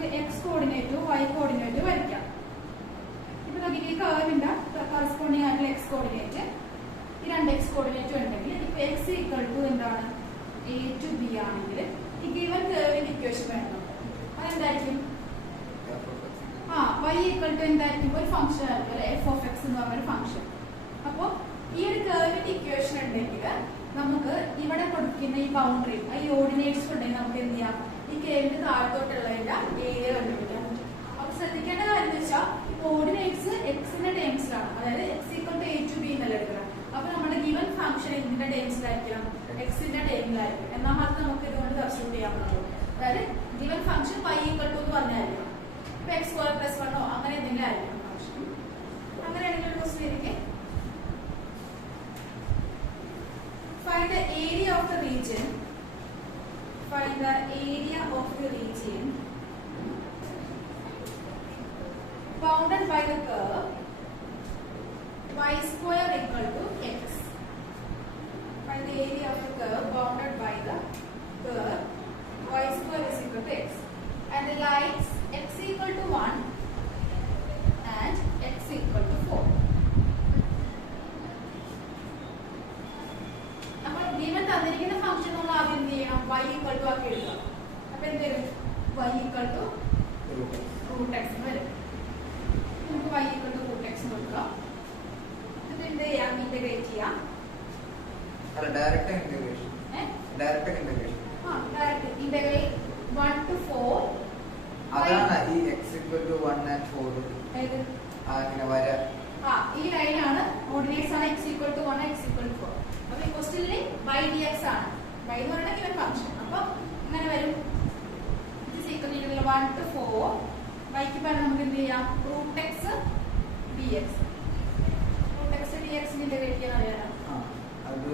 നമുക്ക് X കോർഡിനേറ്റും Y കോർഡിനേറ്റും വരയ്ക്കാം. ഇപ്പൊ നമുക്ക് ഈ കർവിന്റെ കറസ്പോണ്ടിങ് ആയിട്ടുള്ള എക്സ് കോർഡിനേറ്റ് ഈ രണ്ട് എക്സ് കോർഡിനേറ്റും ഉണ്ടെങ്കിൽ ഇപ്പൊ എക്സ് ഈക്വൽ ടു എന്താണ് എ ടു ബി ആണെങ്കിൽ ഈ ഗിവൻ കർവിന്റെ ഇക്വേഷൻ വേണം. അതെന്തായിരിക്കും? വൈ ഈക്വൽ ടു എന്തായിരിക്കും? ഒരു ഫംഗ്ഷൻ ആയിരിക്കും അല്ലെ, എഫ് ഓഫ് എക്സ് എന്ന് പറഞ്ഞൊരു ഫംഗ്ഷൻ. അപ്പൊ ഈ ഒരു കർവിന്റെ ഇക്വേഷൻ ഉണ്ടെങ്കിൽ നമുക്ക് ഇവിടെ കൊടുക്കുന്ന ഈ ബൗണ്ടറി ഈ ഓർഡിനേറ്റ്സ് ഉണ്ടെങ്കിൽ നമുക്ക് എന്ത് ചെയ്യാം? ഈ കേവിന്റെ താഴത്തോട്ടുള്ളതിന്റെ ഏരിയ കണ്ടുപിടിക്കാൻ പറ്റും. അപ്പൊ ശ്രദ്ധിക്കേണ്ട കാര്യം എന്ന് വെച്ചാൽ ഓർഡിനേറ്റ്സ് എക്സിന്റെ ടേംസിലാണ്, അതായത് x equal to a to b എന്നല്ല എടുക്കണം. അപ്പൊ നമ്മുടെ ഗിവൻ ഫംഗ്ഷൻ എന്തിന്റെ ടേംസിലായിരിക്കണം? എക്സിന്റെ ടേമിലായിരിക്കും. എന്നാൽ മാത്രം നമുക്ക് ഇതുകൊണ്ട് സബ്സ്റ്റിറ്റ്യൂട്ട് ചെയ്യാൻ പറ്റുള്ളൂ. അതായത് given function y equal to എന്ന് പറഞ്ഞായിരിക്കും. ഇപ്പൊ എക്സ് സ്ക്വയർ പ്ലസ് 1 അങ്ങനെ എന്തെങ്കിലും ആയിരിക്കും ഫംഗ്ഷൻ. അങ്ങനെയാണെങ്കിൽ ഒരു ക്വസ്റ്റ്യൻ എനിക്ക് find the area of the region bounded by the curve y square equal to x. Find the area of the curve bounded by the curve y square is equal to x and the lines x equal to 1 and x equal to 4. Given തന്നിരിക്കുന്ന function നമ്മൾ ആദ്യം എന്ത് ചെയ്യണം? y equal to ആക്കി എഴുതാം. അപ്പൊ എന്ത് വരും? y equal to root x വരും. നമുക്ക് y equal to root x കൊടുക്കാം. എന്നിട്ട് എന്ത് ചെയ്യാം? ഇന്റഗ്രേറ്റ് ചെയ്യാം. Direct integration integrate 1 to 4. അതാണ് ഈ x equal to 1 and 4. ഏത്? അങ്ങനെ വര. ഈ ലൈനാണ് ഓർഡിനേറ്റ്സ് ആണ് x equal to 1 x equal to 4. അപ്പൊ ഈ ക്വസ്റ്റ്യനിൽ y dx ആണ്. y എന്ന് പറയുന്നത് ഗിവൻ ഫംഗ്ഷൻ. അപ്പൊ ഇങ്ങനെ വരും. ഇത് ഈക്വൽ ടു 1 to 4. y ക്ക് പകരം നമുക്ക് എന്ത് ചെയ്യാം? Root x dx. Root x dx നെ ഇന്റഗ്രേറ്റ് ചെയ്യാൻ അറിയാലോ. അത്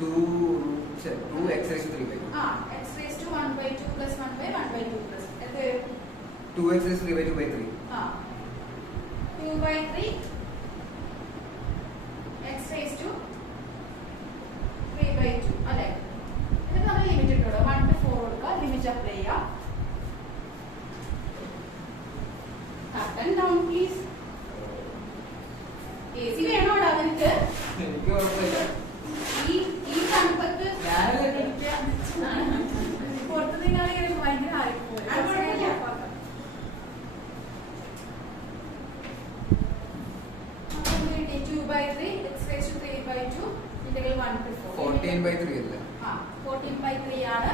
2x raised to 3 x raised to 1/2 plus 1/1/2 plus എന്ത് വരും? 2x raised to 3 by 2 by 3. 2/3 x raised to 3/2 അല്ലേ? എന്നിട്ട് നമ്മൾ ലിമിറ്റ് ഇട്ടോ 1 to 4 കൊടുക്കുക. ലിമിറ്റ് അപ്ലൈ ചെയ്യാം. Up and down please. AC വേണോടാ നിനക്ക്? എനിക്ക് കുഴപ്പമില്ല. ഈ തണുപ്പത്ത് പുറത്ത് നിങ്ങളെ ഭയങ്കര ആയിപ്പോയി. 2/3 x raised to 3/2 integral 1 to 4. 14/3 അല്ലേ? 14/3 ആണ്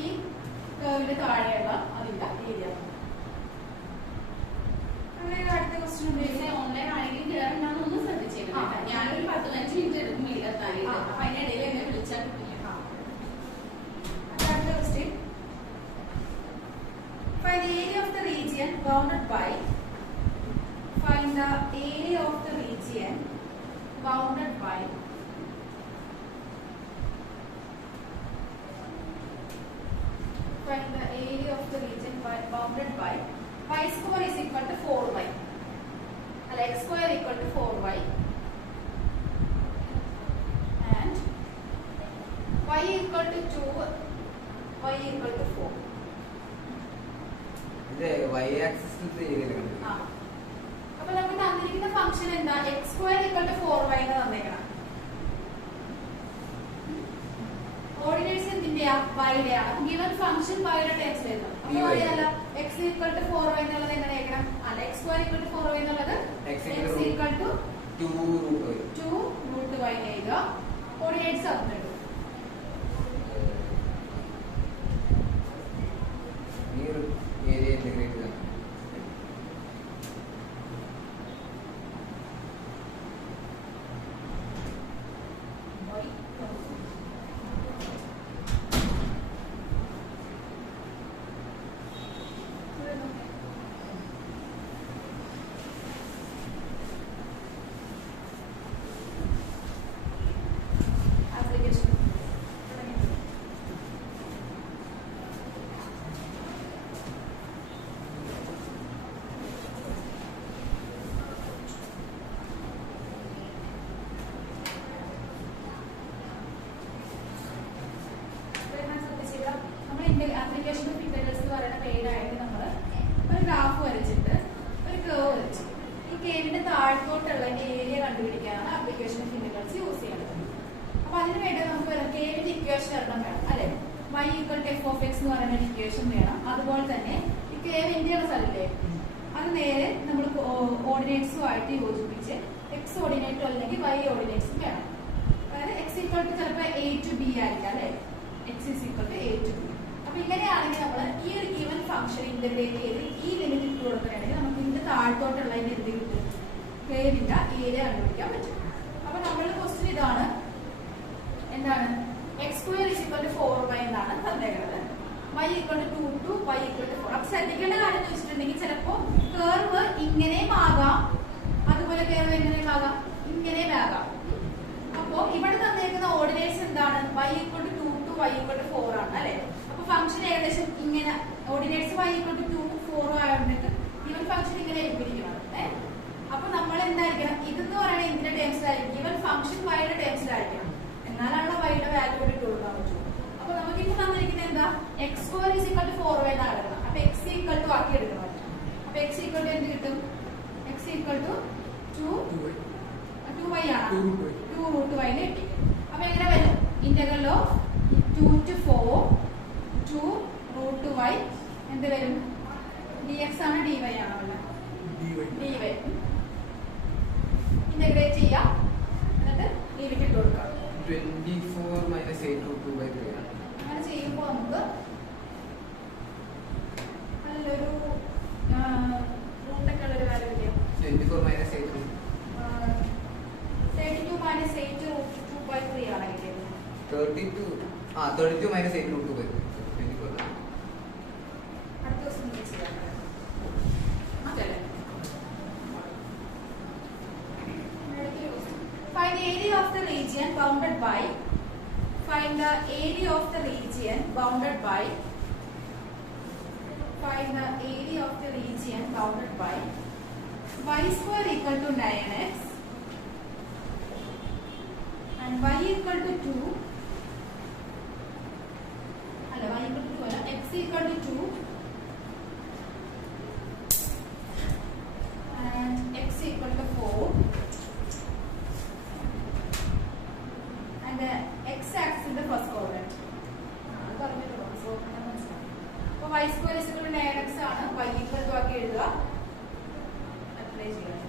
ഈ കർവിന്റെ താഴെയുള്ള അതിന്റെ ഏരിയ. അങ്ങനെ അടുത്ത ക്വസ്റ്റ്യൻ ഓൺലൈൻ ആണെങ്കിൽ കേറണ്ടെന്നൊന്നും ശ്രദ്ധിച്ചേക്കണം. ഞാനൊരു 10-15 മിനിറ്റ് എടുക്കും വീട്ടിലെത്താനായിട്ട്. അപ്പൊ അതിനിടയിൽ എന്നെ വിളിച്ചാൽ കിട്ടില്ല. അടുത്ത question find the area of the region bounded by find the area of the region bounded by find the area of the region bounded by y square is equal to 4y and x square equal to 4y and y equal to 2 y equal to 4. ഇത് y axis ഏരിയയിലാണ്. അപ്പൊ നമുക്ക് തന്നിരിക്കുന്ന function എന്താ? x square equal to 4y എന്ന് തന്നേക്കണം. Ordinates എന്തിന്റെയാ? y യുടെയാണ്. ഗിവൻ ഫംഗ്ഷൻ y യുടെ ടേംസിൽ എഴുതാം. അപ്പൊ അറിയാലോ x equal to 4y എന്നുള്ളത് എങ്ങനെ എഴുതണം? അല്ല x square equal to 4y എന്നുള്ളത് x equal to 2 root y എഴുതുക. ഓർഡിനേറ്റ്സ് തന്നിട്ടുണ്ട്. ഏരിയ ഇന്റഗ്രേറ്റ് ചെയ്യണം. ആപ്ലിക്കേഷൻ ഓഫ് ഇന്റഗ്രൽസ് പറയുന്ന പേരായിട്ട് നമ്മൾ ഒരു ഗ്രാഫ് വരച്ചിട്ട് ഒരു കേവ് വരച്ചു. ഈ കേവിന്റെ താഴത്തോട്ടുള്ള ഏരിയ കണ്ടുപിടിക്കാനാണ് ആപ്ലിക്കേഷൻ ഫിംഗേഴ്സ് യൂസ് ചെയ്യുന്നത്. അപ്പൊ അതിന് വേണ്ടി നമുക്ക് കേവിന്റെ ഇക്വേഷൻ ഒരെണ്ണം വേണം അല്ലെ. y = f(x) എന്ന് പറയുന്ന ഇക്വേഷൻ വേണം. അതുപോലെ തന്നെ ഈ കേവ് ഇന്ത്യയുടെ സ്ഥലല്ലേ, അത് നേരെ നമ്മൾ ഓർഡിനേറ്റ്സുമായിട്ട് യോജിപ്പിച്ച് എക്സ് ഓർഡിനേറ്റോ അല്ലെങ്കിൽ y ഓർഡിനേറ്റ്സും വേണം. അതായത് x ചിലപ്പോൾ a to b ആയിരിക്കാം അല്ലെ. x a to b. അപ്പൊ ഇങ്ങനെയാണെങ്കിൽ നമ്മൾ ഈ ഒരു ഗിവൻ ഫംഗ്ഷൻ ഇന്റഗ്രേറ്റ് ചെയ്ത് ഈ ലിമിറ്റ് ഇട്ട് കൊടുക്കുകയാണെങ്കിൽ നമുക്ക് ഇതിന്റെ താഴത്തോട്ടുള്ള എന്ത് കിട്ടും, കേവിന്റെ ഏരിയ കണ്ടുപിടിക്കാൻ പറ്റും. അപ്പൊ നമ്മളുടെ ക്വസ്റ്റ്യൻ ഇതാണ്, എന്താണ് x² = 4y എന്നാണ് തന്നേക്കുന്നത്. y = 2 to y = 4. അപ്പൊ ശ്രദ്ധിക്കേണ്ട കാര്യം എന്ന് വെച്ചിട്ടുണ്ടെങ്കിൽ ചിലപ്പോ കേർവ് ഇങ്ങനെയും ആകാം, അതുപോലെ കേർവ് എങ്ങനെയും ആകാം, ഇങ്ങനെയും ആകാം. അപ്പോ ഇവിടെ തന്നേക്കുന്ന ഓർഡിനേറ്റ്സ് എന്താണ്, y = 2 to y = 4 ആണ് അല്ലെ. അപ്പൊ ഫംഗ്ഷൻ ഏകദേശം ഇങ്ങനെ ഓർഡിനേറ്റ്സ് y = 2 4 ആയതുകൊണ്ട് ഇവൻ ഫംഗ്ഷൻ ഇങ്ങനെ ഇരിക്കുന്നത്. അപ്പൊ നമ്മൾ എന്തായിരിക്കണം, ഇതെന്ന് പറയുന്നത് എന്തിന്റെ ടേംസിലായിരിക്കും, ഇവൻ ഫംഗ്ഷൻ y യുടെ ടേംസിലായിരിക്കണം. എന്നാലാണ് y യുടെ വാല്യൂ ഇട്ട് കൊടുക്കാൻ പറ്റുള്ളൂ. അപ്പൊ നമുക്ക് ഇപ്പൊ തന്നിരിക്കുന്നത് എന്താ, x² = 4y എന്നാണ് എടുക്കണം. അപ്പൊ x = ആക്കി എടുക്കണം. അപ്പൊ x = എന്ത് കിട്ടും, x = 2y ആണ്, 2√y ന് കിട്ടി. അപ്പൊ എങ്ങനെ വരും, ഇന്റഗ്രൽ ഓഫ് 2 to 4 2√y എന്ത് വരും, dx ആണ് dy ആണോ അല്ല dy. ഇന്റഗ്രേറ്റ് ചെയ്യാം, എന്നിട്ട് ലിമിറ്റ് ഇട്ട് കൊടുക്കാം. 24 - 8√2/3 ആണ്. അങ്ങനെ ചെയ്യുമ്പോൾ നമുക്ക് നല്ലൊരു റൂട്ടൊക്കെ ഉള്ളൊരു വാല്യൂ കിട്ടിയ 24 - 8 32 - 8√2/3 ആണ് കിട്ടിയത്. 32 - 8√2/3 അടുത്ത ദിവസം ചെയ്യാം അതല്ലേ. Find the area of the region bounded by find the area of the region bounded by find the area of the region bounded by y² = 9x and y = 2 അല്ല y = 2 അല്ല x = 2 and x = 4 and x axis in the first coordinate. അത് പറഞ്ഞിട്ടുള്ളൂ, so മനസ്സിലാവും. അപ്പോൾ y² = 9x ആണ്, y = ആക്കി എഴുതുക, apply ചെയ്യാൻ.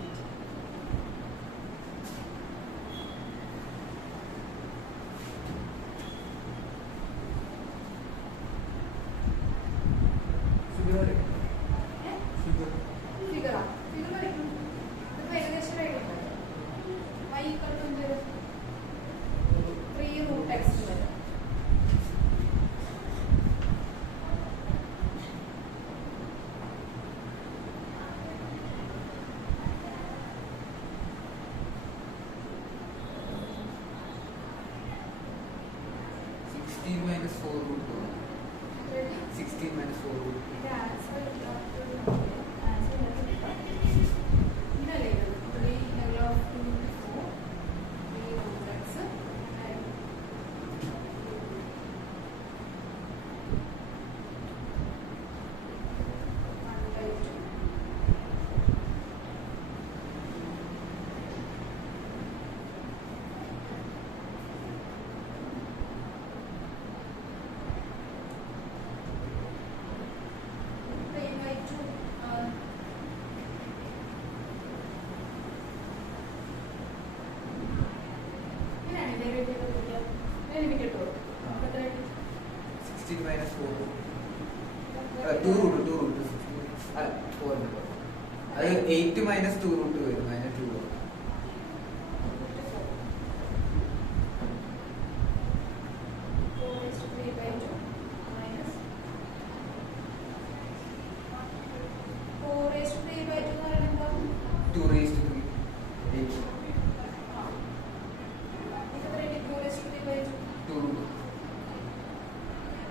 അത് 8 - 2√2 വരും, -2.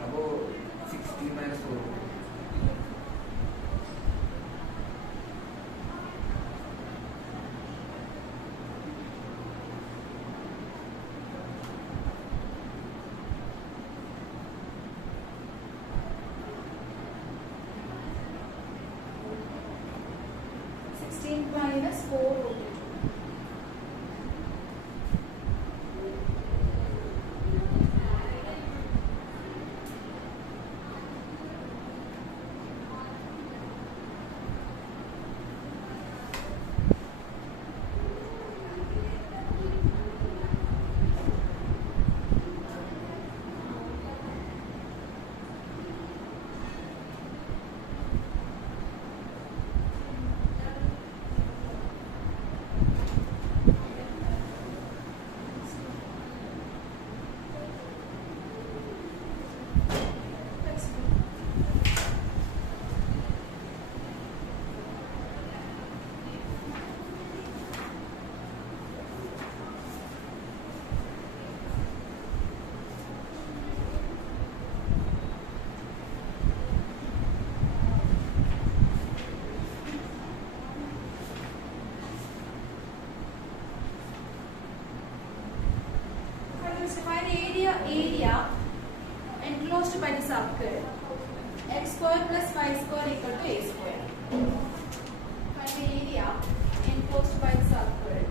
അപ്പോ 16 - 4. enclosed by the circle x square plus y square equal to a square. Find the area enclosed by the circle.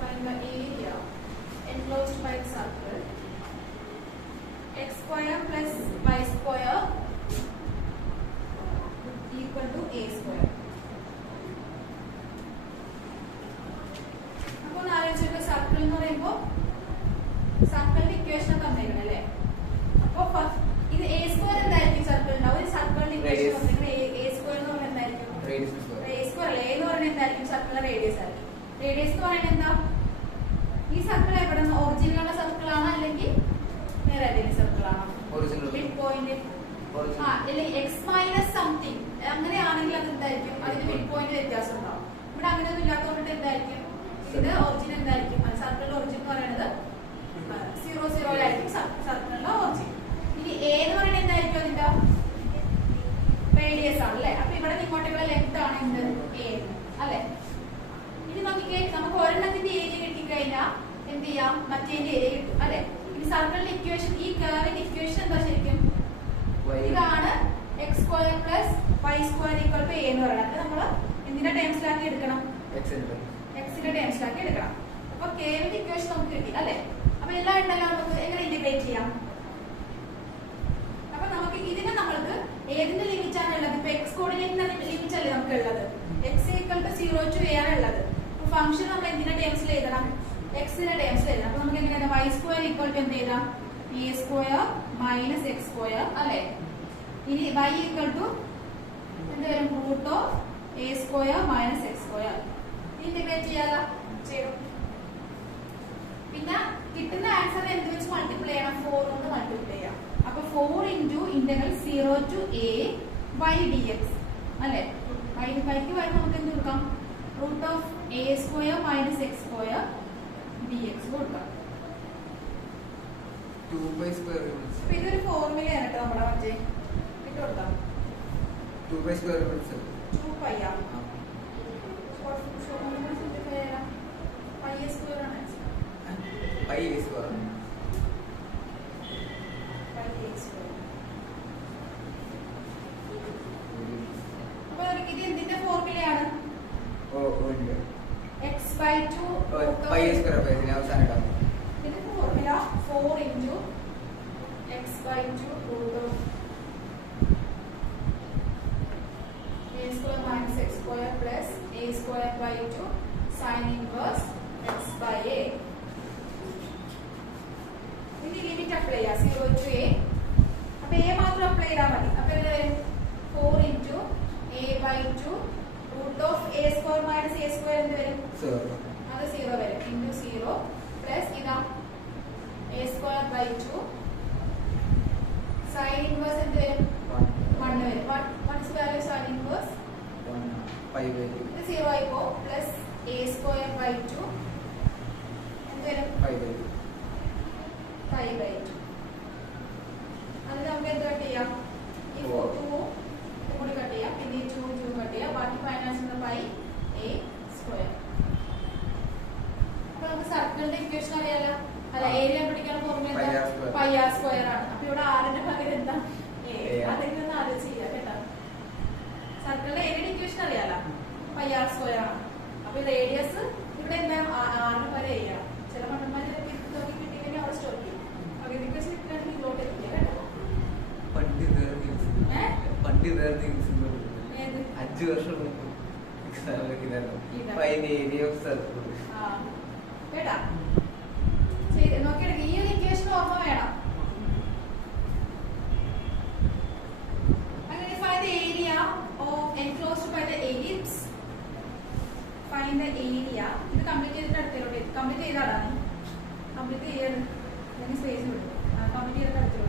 Find the area enclosed by the circle. X square plus y square equal to a square. അപ്പോൾ ആലോചിച്ചിട്ട് circle എന്ന് പറയുമ്പോൾ സർക്കിളിന്റെ equation തന്നിരിക്കണം അല്ലേ? അപ്പോൾ ഇത് a square എന്തായിരിക്കും circle ഉണ്ടാവും? ഒരു സർക്കിളിന്റെ ഇക്വേഷൻ തന്നിരിക്കണം a സ്ക്വയർ എന്ന് പറയുന്നത് എന്തായിരിക്കും? a സ്ക്വയർ a എന്ന് പറയുന്നത് എന്തായിരിക്കും? സർക്കിളിന്റെ റേഡിയസ് ആയിരിക്കും. റേഡിയസ് എന്ന് പറയുന്നത് എന്താ? ഈ സർക്കിൾ എവിടെ നിന്ന് ഒറിജിനലുള്ള സർക്കിൾ ആണോ അല്ലെങ്കിൽ നേരെ സർക്കിൾ ആണോ? മിഡ് പോയിന്റ് അല്ലെങ്കിൽ എക്സ് മൈനസ് സംതിങ് അങ്ങനെയാണെങ്കിൽ അത് എന്തായിരിക്കും? അതിന്റെ മിഡ് പോയിന്റ് വ്യത്യാസം ഉണ്ടാവും. ഇവിടെ അങ്ങനെയൊന്നും ഇല്ലാത്തതുകൊണ്ട് എന്തായിരിക്കും? ഇത് ഒറിജിൻ എന്തായിരിക്കും? സർക്കിളിന്റെ ഒറിജിൻ എന്ന് പറയുന്നത് 0 0 ആയിരിക്കും സർക്കിളിന്റെ ഒറിജിൻ. ഇനി എ എന്ന് പറയുന്നത് എന്തായിരിക്കും? അതിന്റെ റേഡിയസ് ആണ് അല്ലെ? അപ്പൊ ഇവിടെ ഇങ്ങോട്ടുള്ള ലെങ്ത് ആണ് എന്ത്? എ അല്ലെ? ഇനി നോക്കിക്കേ, നമുക്ക് ഒരെണ്ണത്തിന്റെ ഏരിയ കിട്ടിക്കഴിഞ്ഞാൽ എന്ത് ചെയ്യാം? മറ്റേന്റെ ഏരിയ കിട്ടും അല്ലെ? ഇനി സർക്കിളിന്റെ ഇക്വേഷൻ, ഈ കർവിന്റെ ഇക്വേഷൻ എന്താ ശരിക്കും? ഇതാണ് x square plus y square equal to a എന്ന് പറയുന്നത്. അപ്പൊ നമ്മള് എന്തിന്റെ ടേംസിലാക്കി എടുക്കണം? എക്സിന്റെ ടേംസിലാക്കി എടുക്കണം. അപ്പൊ കെവിന്റെ ഇക്വേഷൻ നമുക്ക് കിട്ടി അല്ലെ? അപ്പൊ എല്ലാം ഉണ്ടല്ലോ, നമുക്ക് എങ്ങനെ ഇന്റഗ്രേറ്റ് ചെയ്യാം? അപ്പൊ നമുക്ക് ഇതിനെ നമ്മൾക്ക് ഏതിന്റെ ലിമിറ്റ് ആണ് ഉള്ളത്? ഇപ്പൊ എക്സ് കോർഡിനേറ്റിന്റെ ലിമിറ്റ് അല്ലേ നമുക്ക് ഉള്ളത്? X equal to 0 to a ആണ് ഉള്ളത്. അപ്പൊ ഫംഗ്ഷൻ നമ്മൾ എന്തിന്റെ ടേംസിൽ എഴുതണം? എക്സിന്റെ ടേംസിൽ എഴുതണം. അപ്പൊ നമുക്ക് എങ്ങനെയാണ്? വൈ സ്ക്വയർ ഈക്വൽ ടു എന്ത് എഴുതാം? a square minus x square അല്ലെ? ഇനി y ഈക്വൽ ടു എന്ത് വരും? Root of a square minus x square. Integrate ചെയ്യാലോ? ചെയ്യും. പിന്നെ കിട്ടുന്ന ആൻസർ എന്ത് വെച്ച് മൾട്ടിപ്ലൈ ചെയ്യണം? 4 കൊണ്ട് മൾട്ടിപ്ലൈ ചെയ്യാം. അപ്പൊ 4 into integral 0 to a y dx അല്ലെ? yക്ക് വരുമ്പോൾ നമുക്ക് എന്ത് കൊടുക്കാം? Root of a square minus x square dx കൊടുക്കാം. 2 square അപ്പൊ ഇതൊരു ഫോർമുലയാണ് കേട്ടോ നമ്മുടെ മറ്റേ ഇട്ട് കൊടുക്കാം. 2 square roots 2 pi ആണ്. pi a square. അപ്പൊ ഇത് എന്തിന്റെ ഫോർമുലയാണ്? x by 2 pi a square പിന്നെ അവസാനം ഇടാം. ഇതിന്റെ formula 4 into x by 2 root of a square minus x square plus a square by 2 sin inverse x by a. ഇനി limit apply ചെയ്യാം 0 to a. അപ്പൊ a മാത്രം അപ്ലൈ ചെയ്താൽ മതി. അപ്പൊ ഇത് 4 into a by 2 root of a square minus a square എന്ത് വരും? അത് 0 വരും. into 0 plus ഇതാ a square by 2 sin inverse എന്ത് വരും? 1 വരും. what is value sin inverse? 1 pi by 2. ഇത് 0 ആയി പോകും. plus a square by 2 എന്ത് വരും? pi by 2. pi by 2. അത് നമുക്ക് എന്ത് കട്ട് ചെയ്യാം? ഈ 2 കൂടി കട്ട് ചെയ്യാം. പിന്നെ 2 കട്ട് ചെയ്യാം. ബാക്കി ഫൈനാൻസ് പൈ a സ്ക്വയർ. അപ്പൊ നമുക്ക് സർക്കിളിന്റെ ഇക്വേഷൻ അറിയാലോ അല്ല? ഏരിയ പിടിക്കാൻ ഫോർമുല പൈ ആർ സ്ക്വയർ ആണ്. അപ്പൊ ഇവിടെ ആറിന്റെ പകരം എന്താ? അതെങ്കിലും ഒന്ന് ആലോചിച്ച് കേട്ടോ. സർക്കിളിന്റെ ഏരിയയുടെ ഇക്വേഷൻ അറിയാലോ? പൈ ആർ സ്ക്വയർ ആണ്. അപ്പൊ റേഡിയസ് ഇവിടെ എന്താ? ആറിന് പകരം ഏരിയ. ചില മണ്ണന്മാരെ നോക്കി കിട്ടിയില്ലെങ്കിൽ അവിടെ സ്റ്റോർ ചെയ്യും. അപ്പൊ ഇക്വേഷൻ കിട്ടുകയാണെങ്കിൽ ഇങ്ങോട്ട് എത്തിക്കുക കേട്ടോ. പണ്ട് 5 വർഷം മുമ്പ് കേട്ടാ? നോക്കിയെടുക്ക. ഈ ഒരു ഇക്വേഷൻ ഓർമ്മ വേണം. അങ്ങനെ find the area of enclosed by the ellipse. Find the area. ഇത് കംപ്ലീറ്റ് ചെയ്തിട്ട് അടുത്തോട്ട് കംപ്ലീറ്റ് ചെയ്താടാണ്. കംപ്ലീറ്റ് ചെയ്യണം. അല്ലെങ്കിൽ സ്പേസ് വിടും. കംപ്ലീറ്റ് ചെയ്തിട്ട് അടുത്തോട്ട്.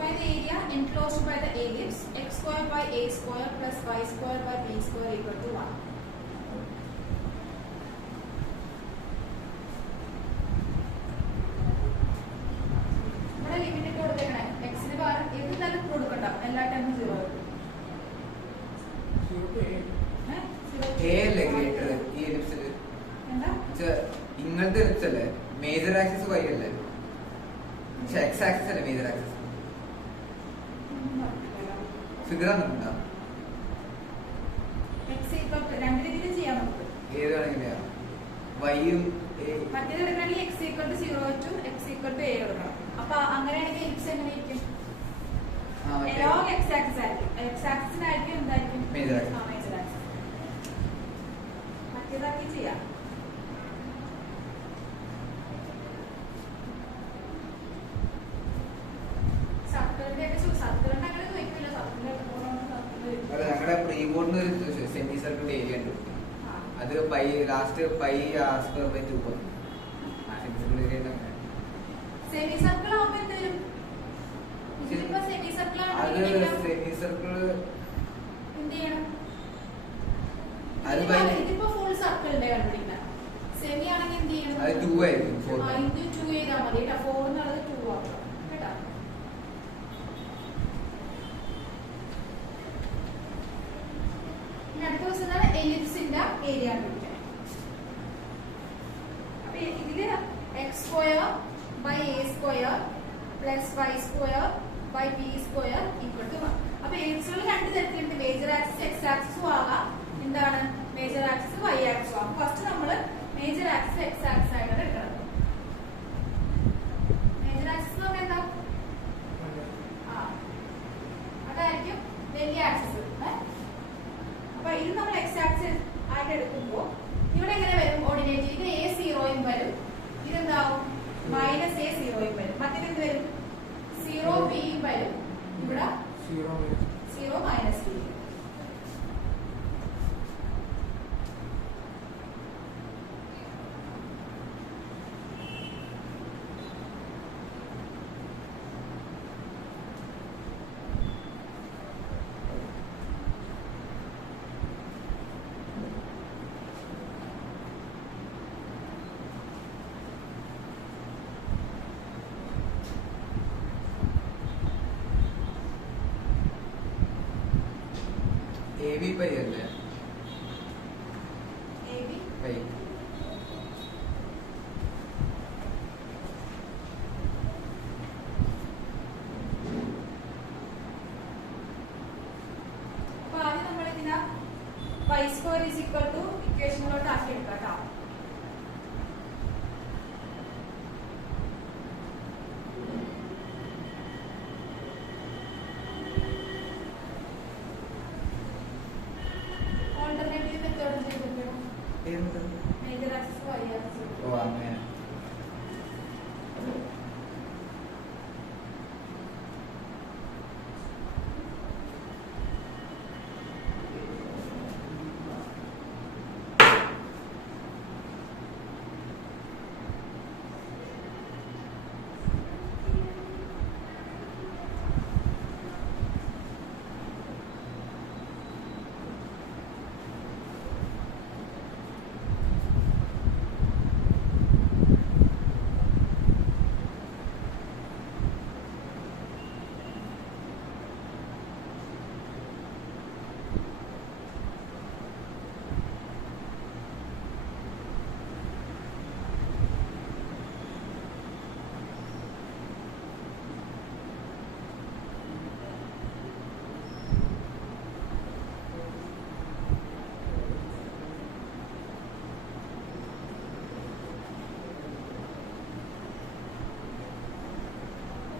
Find the area enclosed by the ellipse x square by a square plus y square by b square equal to 1. ഇവിടെ limit ഇട്ട് കൊടുത്തേക്കണേ. എക്സിന് പകരം ഇത് തന്നെ കൊടുക്കണ്ട. എല്ലാ ടൈമും 0. ഏത് വേണമെങ്കിലാ വൈയും മറ്റേത് എടുക്കണമെങ്കിൽ x = 0 to x = a എടുക്കണം. അപ്പൊ അങ്ങനെയാണെങ്കിൽ എലിപ്സ് എങ്ങനെയായിരിക്കും? along x axis ആയിരിക്കും. x axis-നായിരിക്കും എന്തായിരിക്കും? Major axis. Major axis. മറ്റേതാക്കി ചെയ്യാം. ഞങ്ങളുടെ പ്രീ ബോർഡിന് ഒരു സെമി സർക്കിൾ ഏരിയ ഉണ്ട്. അത് ലാസ്റ്റ് പൈ r²/2 പോകും. ആ semi circle area semi circle ആവുമ്പോ എന്തെങ്കിലും ഇതിപ്പോ സെമി സർക്കിൾ അത് ആണെങ്കിൽ സെമി സർക്കിൾ എന്ത് ചെയ്യണം? അത് ഇതിപ്പോ ഫുൾ സർക്കിളിന്റെ കണ്ടുപിടിക്കണം. സെമി ആണെങ്കിൽ എന്ത് ചെയ്യണം? അത് 2 ആയിരിക്കും. 2 ചെയ്താൽ മതി കേട്ടോ. 4 എന്നുള്ളത് 2 ആക്കണം കേട്ടോ. അടുത്ത ദിവസം എലിപ്സിന്റെ ഏരിയ കണ്ടുപിടിക്കണം. അപ്പൊ ഇതില് x² by a² plus y² by b² = 1. അപ്പൊ എലിപ്സുകൾ രണ്ട് തരത്തിലുണ്ട്. മേജർ ആക്സിസ് x ആക്സിസും ആകാം. എന്താണ് മേജർ ആക്സിസ് y ആക്സിസും ആകാം. ഫസ്റ്റ് നമ്മള് മേജർ ആക്സിസ് x ആക്സിസ് ആയിട്ടാണ് എടുക്കുന്നത്. മേജർ ആക്സിസ് എന്ന് പറഞ്ഞാൽ എന്താ? അതായിരിക്കും വലിയ ആക്സിസ്. അപ്പൊ ഇത് നമ്മൾ x ആക്സിസ് ആയിട്ട് എടുക്കുമ്പോൾ ഇവിടെ എങ്ങനെ വരും? ഓർഡിനേറ്റ് ഇത് a0 വരും. ഇതെന്താവും? -a0 വരും. മറ്റേത് വരും 0b വരും. ഇവിടെ 0 -b. AB പൈ അല്ലേ? AB pi. അപ്പൊ ആദ്യം നമ്മൾ ഇതിനെ y² ഇക്വേഷനിലോട്ട് ആക്കി എടുക്കാം കേട്ടോ. ഓൾട്ടർനേറ്റീവ് മെത്തേഡ് ചെയ്തിട്ടുണ്ടോ? Major axis y axis. ഓ അങ്ങനെ.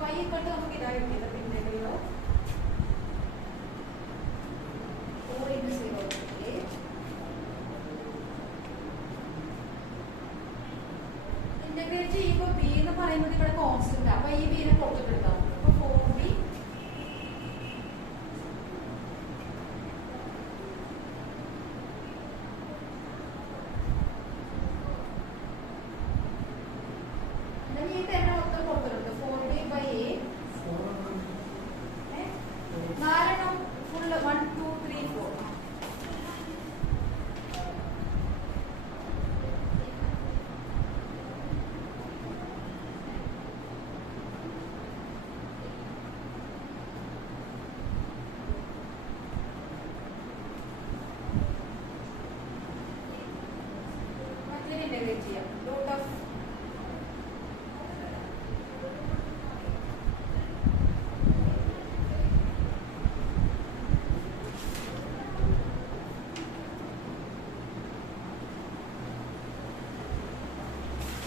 y നമുക്ക് ഇതാ കിട്ടിയത്. പിന്നെ 4 × 0 ഇന്റഗ്രേറ്റ് ചെയ്യുമ്പോൾ b എന്ന് പറയുന്നത് ഇവിടെ കോൺസ്റ്റന്റ്. അപ്പൊ ഈ b നെ പുറത്തോട്ടെടുത്താൽ മതി. അപ്പൊ 4b ഈ തന്നെ മൊത്തം പുറത്തോട്ട് 4b by a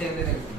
ദിശയിൽ തന്നെ കിട്ടും.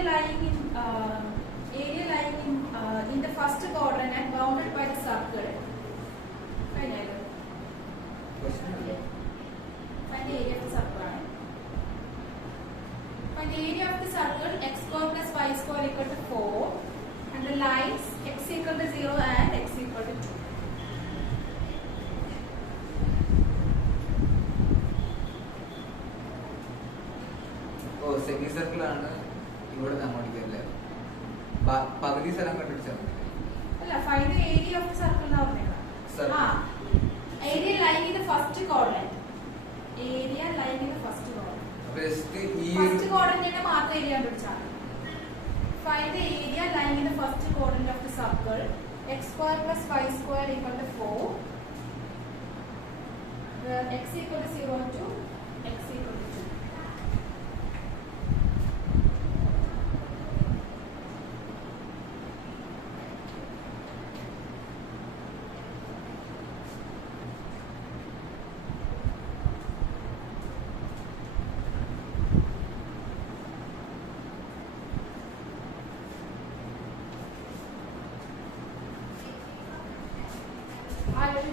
അതിനായിട്ട് area lying in the first quadrant and bounded by the circle. Find the area of the circle. Find the area of the circle x square plus y square equal to 4 and the lines x equal to 0 and x equal to 2. Oh, semicircle ആണ് ഇവിടെ അങ്ങോട്ടേക്കല്ലേ പകുതി സ്ഥലം കണ്ടുപിടിച്ചാൽ മതി. അല്ല, find the area of the circle എന്നാ പറഞ്ഞത്. Area lying in the first quadrant. Area lying in the first quadrant. അപ്പോൾ ജസ്റ്റ് ഈ ഫസ്റ്റ് ക്വാഡ്രന്റിന്റെ മാത്രം ഏരിയ കണ്ടുപിടിച്ചാൽ മതി. Find the area lying in the first quadrant of the circle x square plus y square equal to 4 where x equal to 0 to x equal to 2.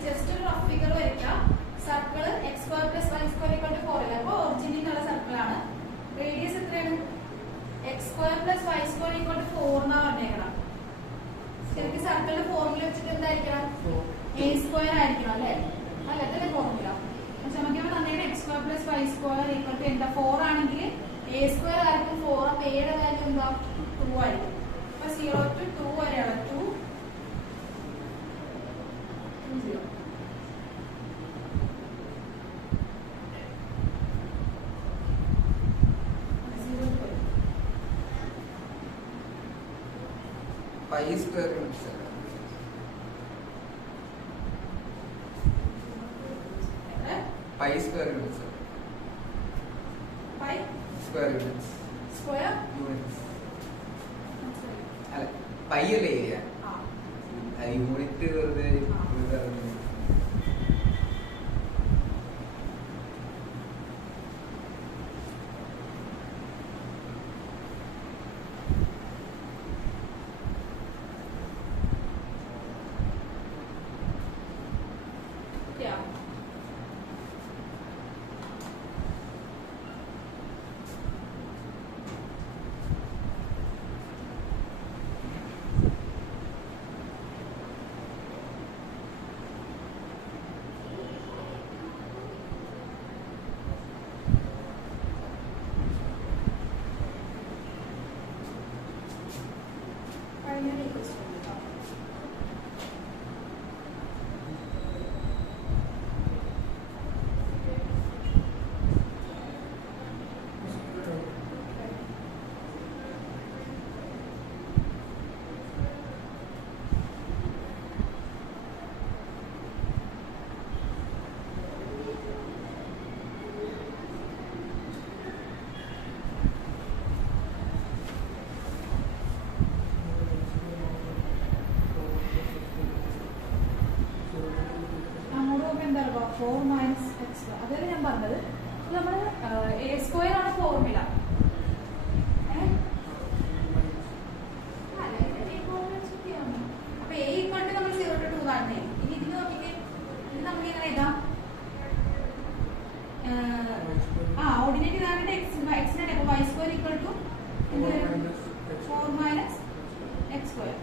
Just ഒരു rough figure വരയ്ക്കാം. Circle x square plus y square equal to 4 അല്ല. അപ്പോൾ ഒറിജിനിലുള്ള സർക്കിളാണ്. Radius എത്രയാണ്? X square plus y square equal to 4 എന്നാ പറഞ്ഞേക്കണം. ശരിക്കും സർക്കിളിന്റെ ഫോർമുല വെച്ചിട്ട് എന്തായിരിക്കണം? എ സ്ക്വയർ ആയിരിക്കണം അല്ലേ? അല്ല, അതല്ലേ ഫോർമുല. പക്ഷെ നമുക്ക് ഇവിടെ തന്നെയാണ് x square plus y square equal to എന്താ 4 ആണെങ്കിൽ എ സ്ക്വയർ ആയിരിക്കും 4. അപ്പൊ എയുടെ വാല്യൂ എന്താ? 2 ആയിരിക്കും. അപ്പൊ 0 to 2 വരെയാണ്. 2 0. Pi square units pi square units pi square units square units അല്ല പൈ അല്ലേ ഏരിയ യൂണിറ്റ് വെറുതെ സ്ക്വയർ.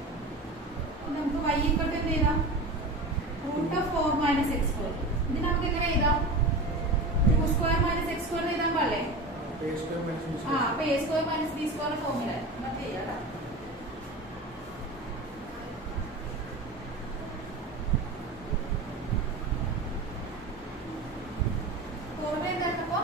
നമുക്ക് y ഇക്വൽ എന്ത് എഴുതാം? Root of 4 minus x square. ഇത് നമുക്ക് എങ്ങനെ എഴുതാം? 2 സ്ക്വയർ മൈനസ് എക്സ് സ്ക്വയർ എഴുതാൻ പാടില്ലേ? അപ്പൊ A square minus B square formula നമുക്ക് ചെയ്യാം. ഫോർമുല എന്താണ് അപ്പൊ?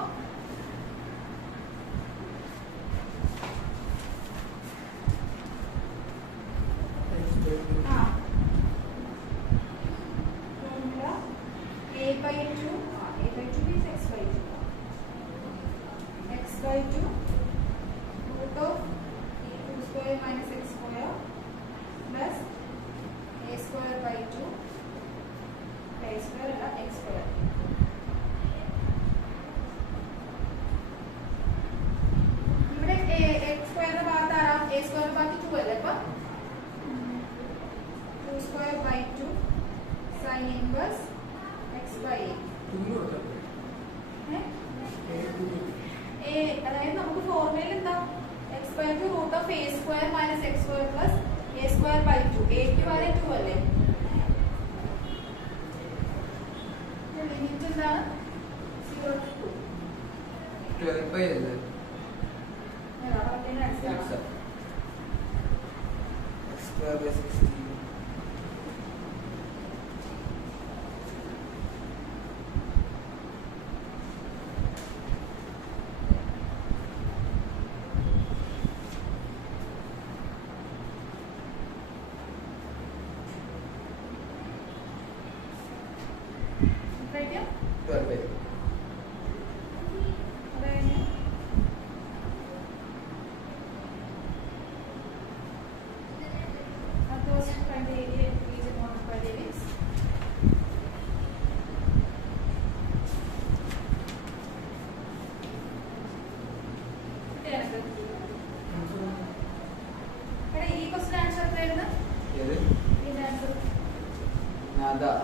A by 2 is x by 2. X by 2 root of 2 square minus x square plus a square by 2 a square x square. ഇവിടെ x square ഭാഗത്ത് ആരാ? a square ഭാഗത്ത് 2 അല്ലേ? അപ്പൊ 2 square by 2 sin inverse x by a. അതായത് നമുക്ക് ഫോർമുലയിൽ എന്താ? x by 2 root of a square minus x square plus a square by 2. a ക്ക് പകരം 2 അല്ലേ? ലിമിറ്റ് എന്താണ്? 0 to 2. 12 by L. X square by 16.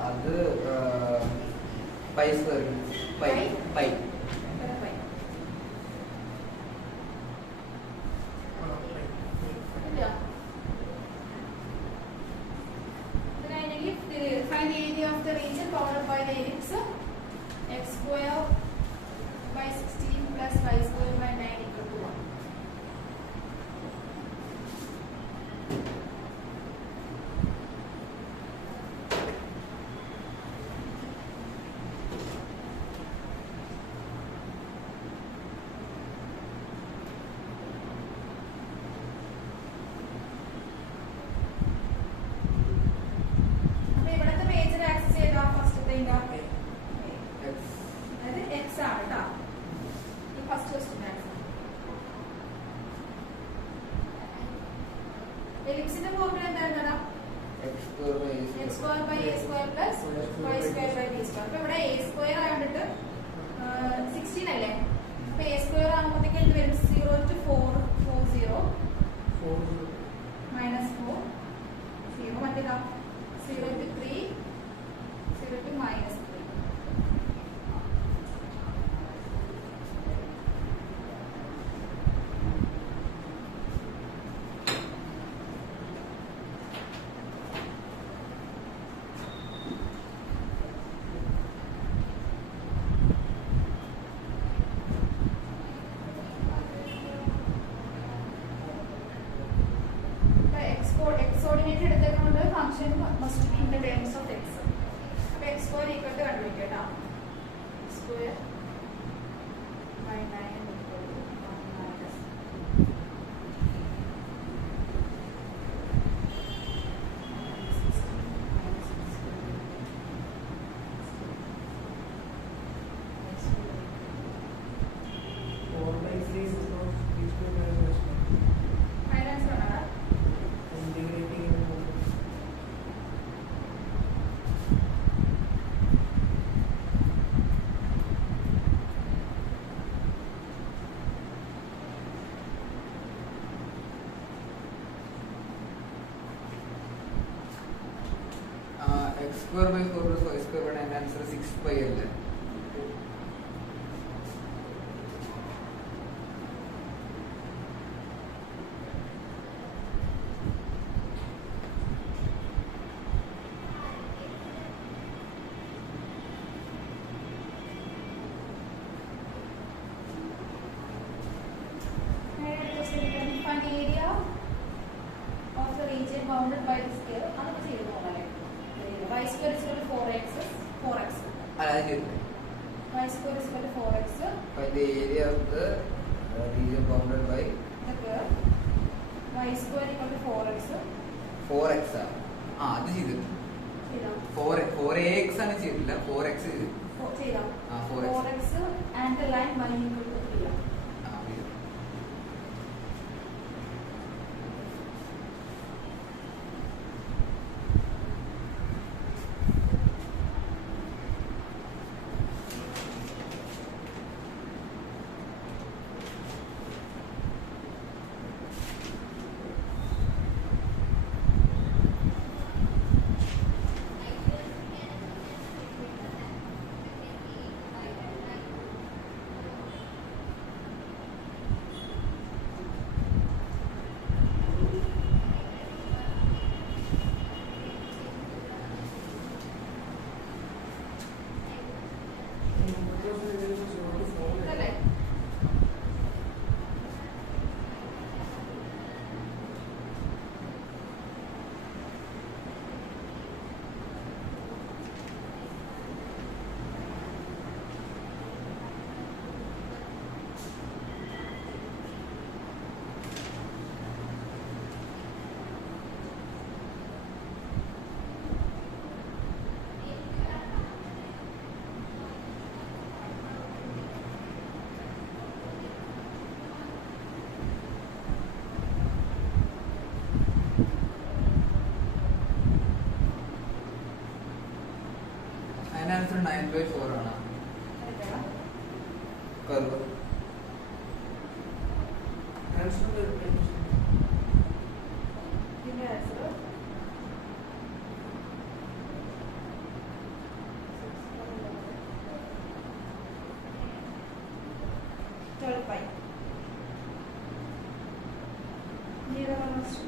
അത് pi square pi pi find the area of the region bounded by the ellipse x square by 16 plus y square by 9 equal to 1. എലിപ്സിന്റെ formula എന്തായിരുന്നടാ? x square by a square plus y square by b square. അപ്പോൾ ഇവിടെ a square ആയിട്ട് 16 അല്ലേ? അപ്പോൾ a square ആകുമ്പോഴത്തേക്ക് എന്ത് വരും? 0 to 4 40 minus 4 0 മറ്റേതാ 0 to 3 0 to minus 3. Coordinate എടുത്തേക്കുന്നത് function must be in the terms of x. അപ്പോൾ x square equal to കണ്ടുപിടിക്കുക കേട്ടോ. square by 9 equal to 1 minus x square by 4 plus y square by 9 answer 6 pi L. താഴെ ചെയ്തില്ലേ? y square is equal to 4x. Find the area of the region bounded by The curve y square equal to 4x. 4x. അത് ചെയ്തിട്ടുണ്ട്. ചെയ്താ 4ax ആണ് ചെയ്തിട്ടില്ല, 4x ചെയ്തു. ചെയ്താ 4x. 4x and the line y equal to 3. അല്ലേ? അതിന് answer 9/4 ആണ്. കർവ് ഇതിന്റെ ആൻസർ 12 pi.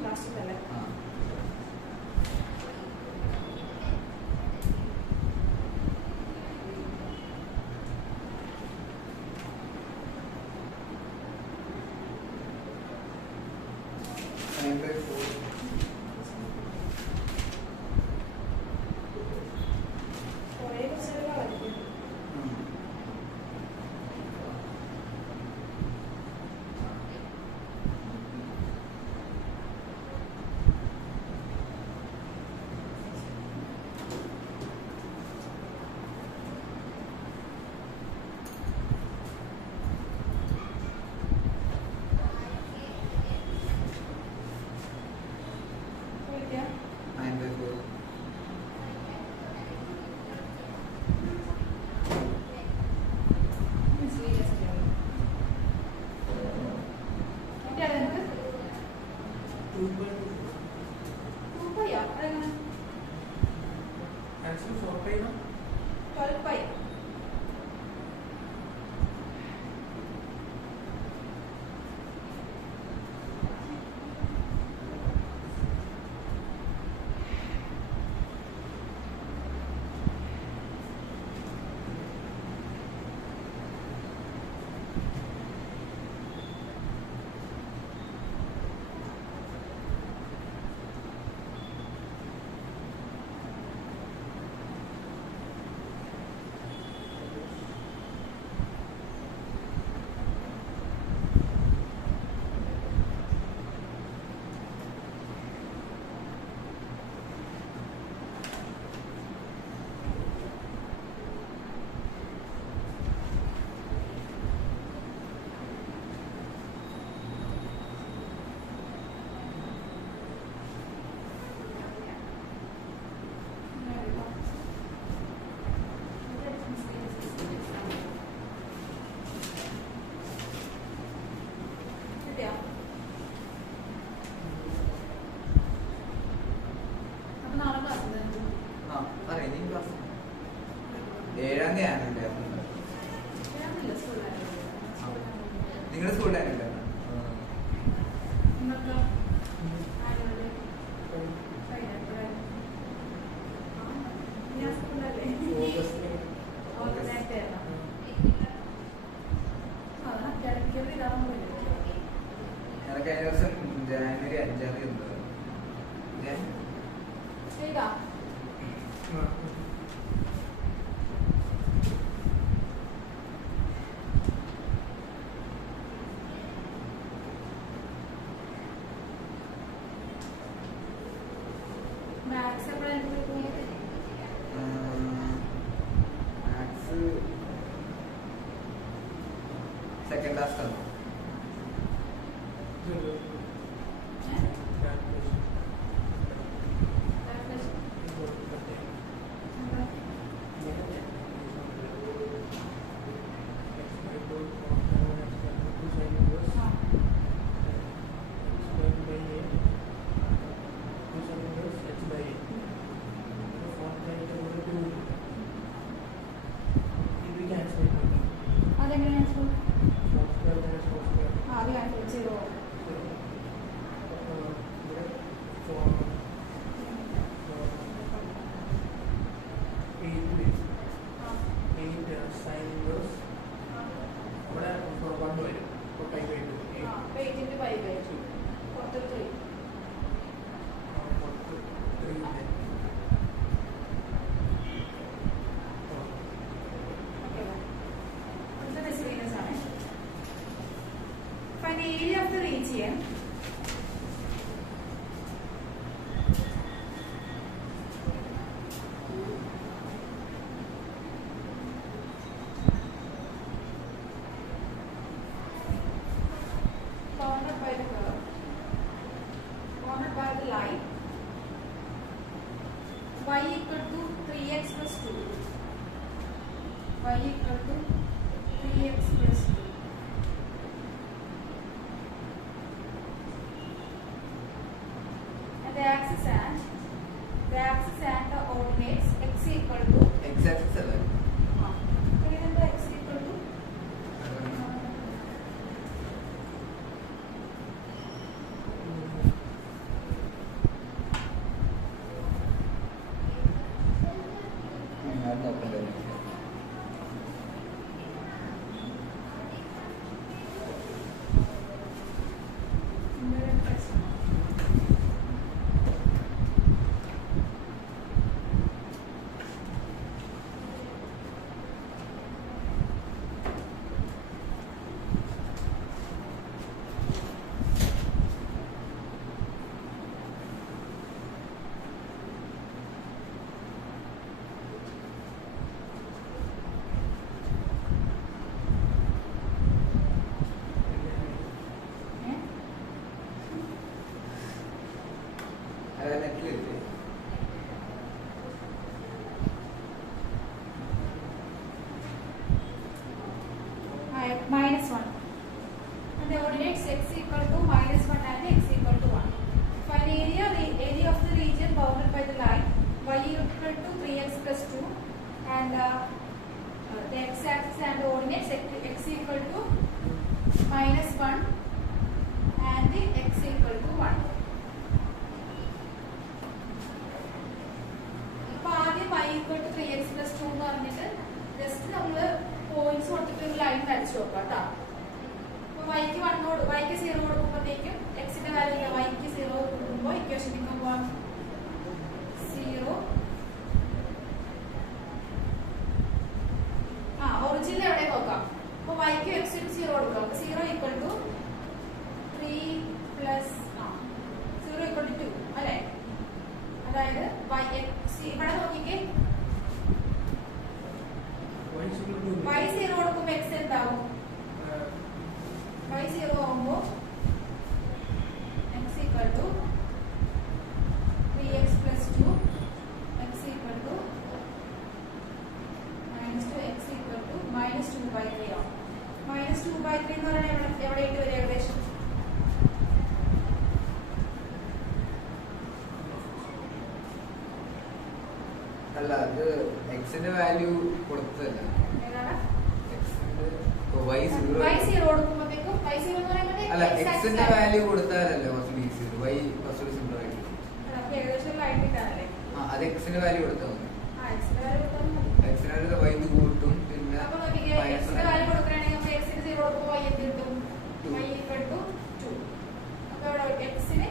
ലാസ്റ്റ് അല്ലേ? കുറേ കുറച്ച് കളഞ്ഞു. വിളിക്കാം. 9/4. നിങ്ങളുടെ സ്കൂളിലായിരുന്നില്ല? ഞാൻ കഴിഞ്ഞ ദിവസം ജനുവരി 5 ഇരുന്നത്. ലാസ്റ്റ് ആണോ? Find the area of the region. Bounded by the curve, bounded by the line. Y equal to 3x plus 2. Y equal to 3x plus 2. The axis and the ordinates x equal to X-axis അല്ലേ? x equal to അത് നോക്കണ്ടേ? നെറ്റിലില്ലേ? minus 1. And the ordinates x equal to minus 1 and x equal to 1. Find area of the region bounded by the line y equal to 3x plus 2 and the x-axis and the ordinates x equal to minus 1 and the x equal to 1. അപ്പോൾ ആദ്യം y equal to 3x plus 2 എന്ന് പറഞ്ഞിട്ട് just നമ്മൾ points കൊടുത്തിട്ട് ഒരു line വരച്ചു നോക്കാം കേട്ടോ. അപ്പോൾ വൈക്ക് 0 കൊടുക്കുമ്പോഴത്തേക്കും എക്സിന്റെ വാല്യൂ വൈക്ക് 0 കൊടുക്കുമ്പോൾ ഇക്വേഷൻ നിൽക്കുമ്പോൾ 0 ഒറിജിനിൽ എവിടെ നോക്കാം. അപ്പോൾ വൈക്ക് എക്സിന് 0 കൊടുക്കാം. അപ്പോൾ 0 equal to 3 plus 0 equal to 2 അല്ലേ? അതായത് ഇവിടെ നോക്കിക്കേ y 0 കൊടുക്കുമ്പോൾ x എന്താവും? y 0 ആവുമ്പോൾ x equal to 3x plus 2 x equal to minus 2 x equal to minus 2/3 ആവും. minus 2/3 എന്ന് പറഞ്ഞാൽ എവിടെയിട്ട് വരും ഏകദേശം? അല്ല, അത് എക്സിന്റെ വാല്യൂ കൊടുത്തതല്ല. y 0 കൊടുക്കുമ്പോഴത്തേക്കും y 0 എന്ന് പറയുന്നത് അല്ല, എക്സിന്റെ വാല്യൂ കൊടുത്താലല്ലേ കുറച്ച് ഈസി. വൈ കുറച്ചുകൂടി സിമ്പിൾ ആയിട്ട്. ഏകദേശം ലൈൻ കിട്ടാനല്ലേ? അത് എക്സിന്റെ വാല്യൂ കൊടുത്താൽ മതി. എക്സിന്റെ വാല്യൂ കൊടുത്താൽ മതി. എക്സിന്റെ വാല്യൂ വൈ കൂട്ടും. പിന്നെ അപ്പോൾ നോക്കിക്കേ എക്സിന്റെ വാല്യൂ കൊടുക്കുകയാണെങ്കിൽ അപ്പോൾ എക്സിന് 0 കൊടുക്കുമ്പോൾ y എന്ത് കിട്ടും? y equal to 2. അപ്പോൾ ഇവിടെ എക്സിന്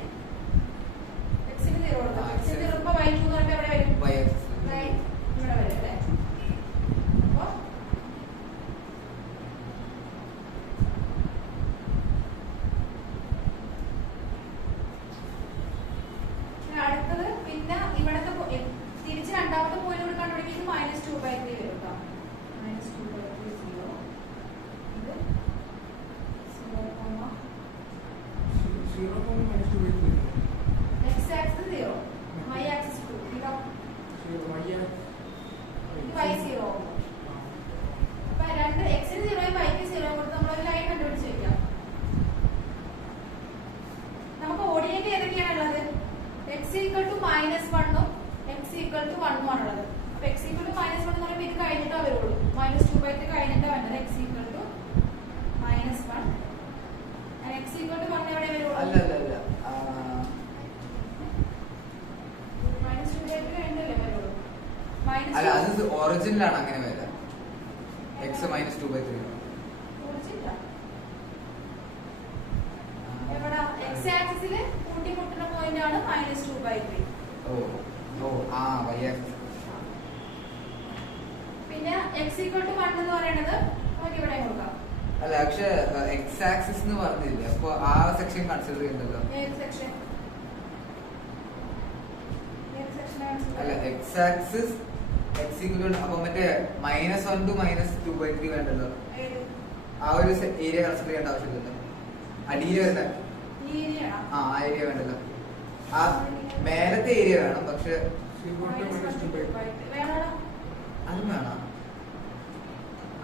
0 കൊടുക്കാം. എക്സിന് 0 കൊടുക്കുമ്പോൾ y 2 എന്ന് പറയുമ്പോൾ എവിടെ വരും? വൈ എക്സ് ഇവിടെ വരും അല്ലേ? അപ്പോൾ അടുത്തത് പിന്നെ ഇവിടത്തെ തിരിച്ച് രണ്ടാമത്തെ പോയിന്റ് കൂടെ കണ്ടുപിടിക്കുന്നത് ഒറിജിനലാണ് അങ്ങനെ വരിക. x minus 2/3. എവിടെ എക്സ് ആക്സിസിൽ കൂട്ടിമുട്ടുന്ന പോയിന്റ് ആണ് -2/3. y axis. പിന്നെ x = 1 എന്ന് പറയുന്നത് നമുക്ക് ഇവിടെ കൊടുക്കാം. അല്ല പക്ഷെ എക്സ് ആക്സിസ് എന്ന് പറഞ്ഞില്ല, അപ്പൊ ആ സെക്ഷൻ കൺസിഡർ ചെയ്യുന്നുണ്ടല്ലോ. അല്ല എക്സ് ആക്സിസ് അപ്പൊ മറ്റേ -1 to -2/3 വേണ്ടല്ലോ. ആ ഒരു ഏരിയ കൺസിഡർ ചെയ്യേണ്ട ആവശ്യമില്ലല്ലോ. അടിയിൽ വരുന്ന ആ ഏരിയ വേണ്ടല്ലോ. ആ മേലത്തെ ഏരിയ വേണം, പക്ഷെ അത് വേണം.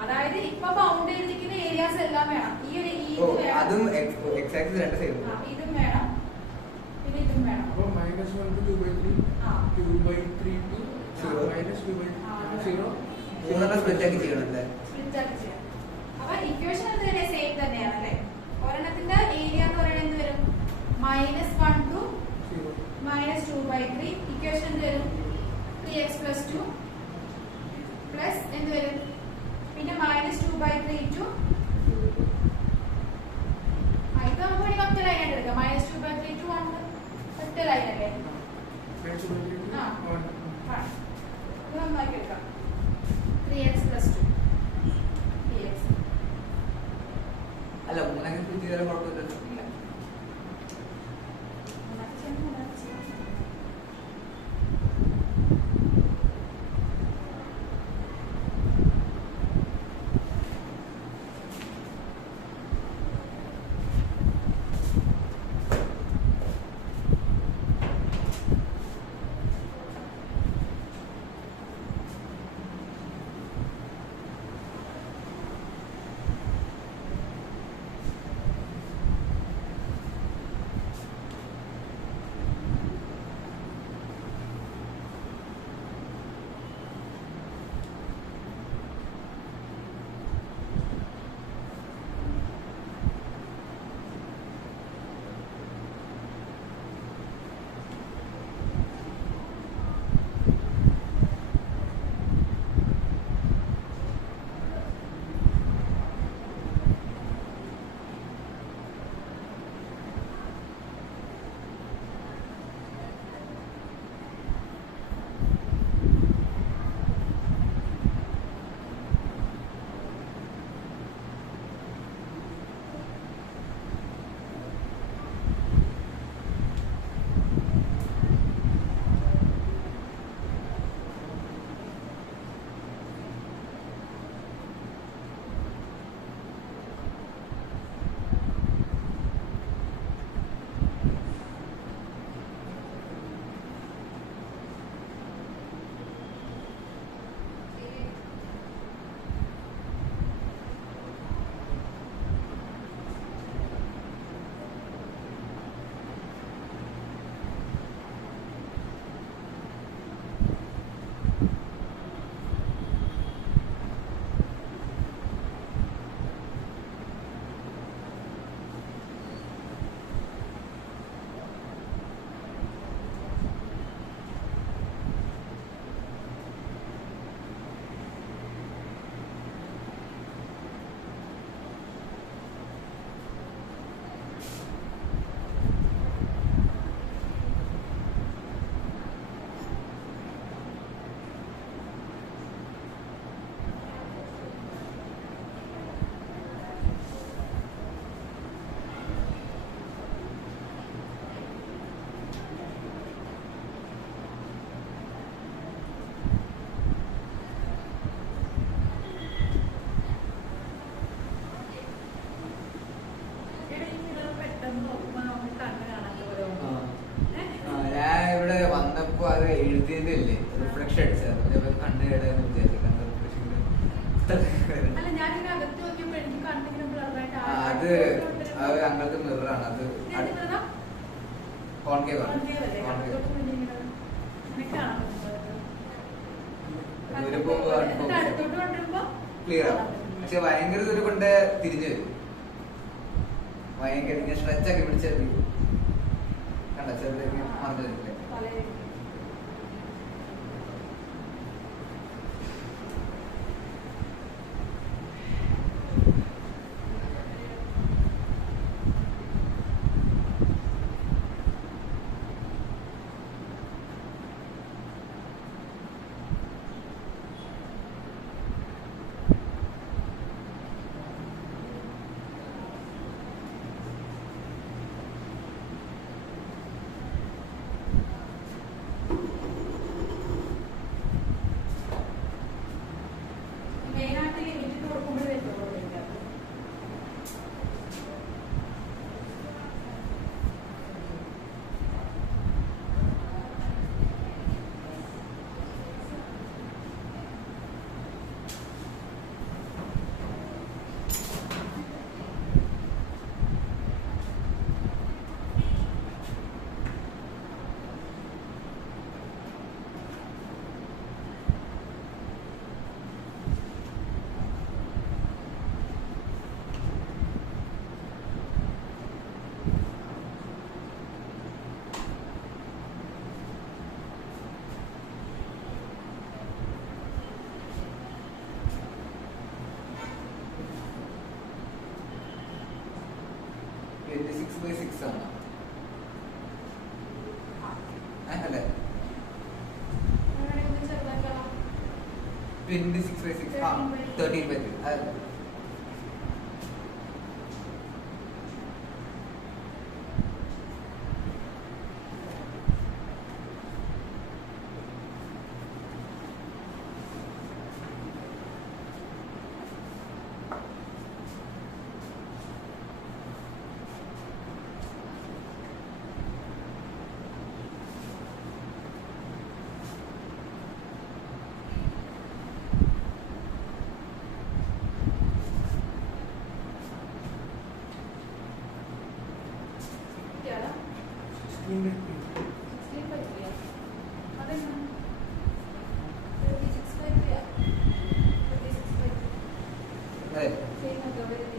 അതായത് ഇപ്പൊ ബൗണ്ട് ചെയ്തിരിക്കുന്ന ഏരിയാസ് എല്ലാം വേണം. ഈ ഒരു അതും എക്സ് ആക്സിസ് രണ്ട് സൈഡ് ഇതും വേണം, പിന്നെ ഇതും വേണം. അപ്പൊ -1 to 2/3 2/3 to -2/0 മൂന്നെണ്ണം സ്പ്ലിറ്റ് ആക്കി ചെയ്യണല്ലേ. സ്പ്ലിറ്റ് ആക്കി ചെയ്യാം. അപ്പൊ ഇക്വേഷൻ അത് തന്നെ സെയിം തന്നെയാണ് അല്ലേ. ഒരെണ്ണത്തിന്റെ ഏരിയ എന്ന് പറയുന്നത് എന്ത് വരും? -1 to -2/3. ഇക്വേഷൻ എന്ത് വരും? 3x + 2 പ്ലസ് എന്ത് വരും? പിന്നെ -2/3 to ഇത് നമുക്ക് വേണമെങ്കിൽ ഒറ്റ ലൈനായിട്ട് എടുക്കാം. -2/3 to 1 ഒറ്റ ലൈൻ അല്ലേ. ഇത് നന്നാക്കി എടുക്കാം. 3x + 2 dx. അല്ല മൂന്നെണ്ണം സ്പ്ലിറ്റ് ചെയ്താലും കുഴപ്പമില്ലല്ലോ. എഴുതിയതല്ലേ റിഫ്ലക്ഷൻ അടിച്ചത് കണ്ണ് കേടാന്ന് വിചാരിച്ചു. അത് അങ്ങനത്തെ മിററാണ്. അത് കോൺകേവ് ആണ്. ക്ലിയർ ആവും. പക്ഷെ ഭയങ്കര ദൂരം കൊണ്ട് തിരിഞ്ഞു വരും. ഭയങ്കര ഇങ്ങനെ സ്ട്രെച്ചൊക്കെ പിടിച്ചെത്തി കണ്ട ചെറുതൊക്കെ മറന്നു വരില്ലേ. 6/6 ആണ് അല്ലേ? 26/6 ആ 13/3 അതല്ലേ? അതെ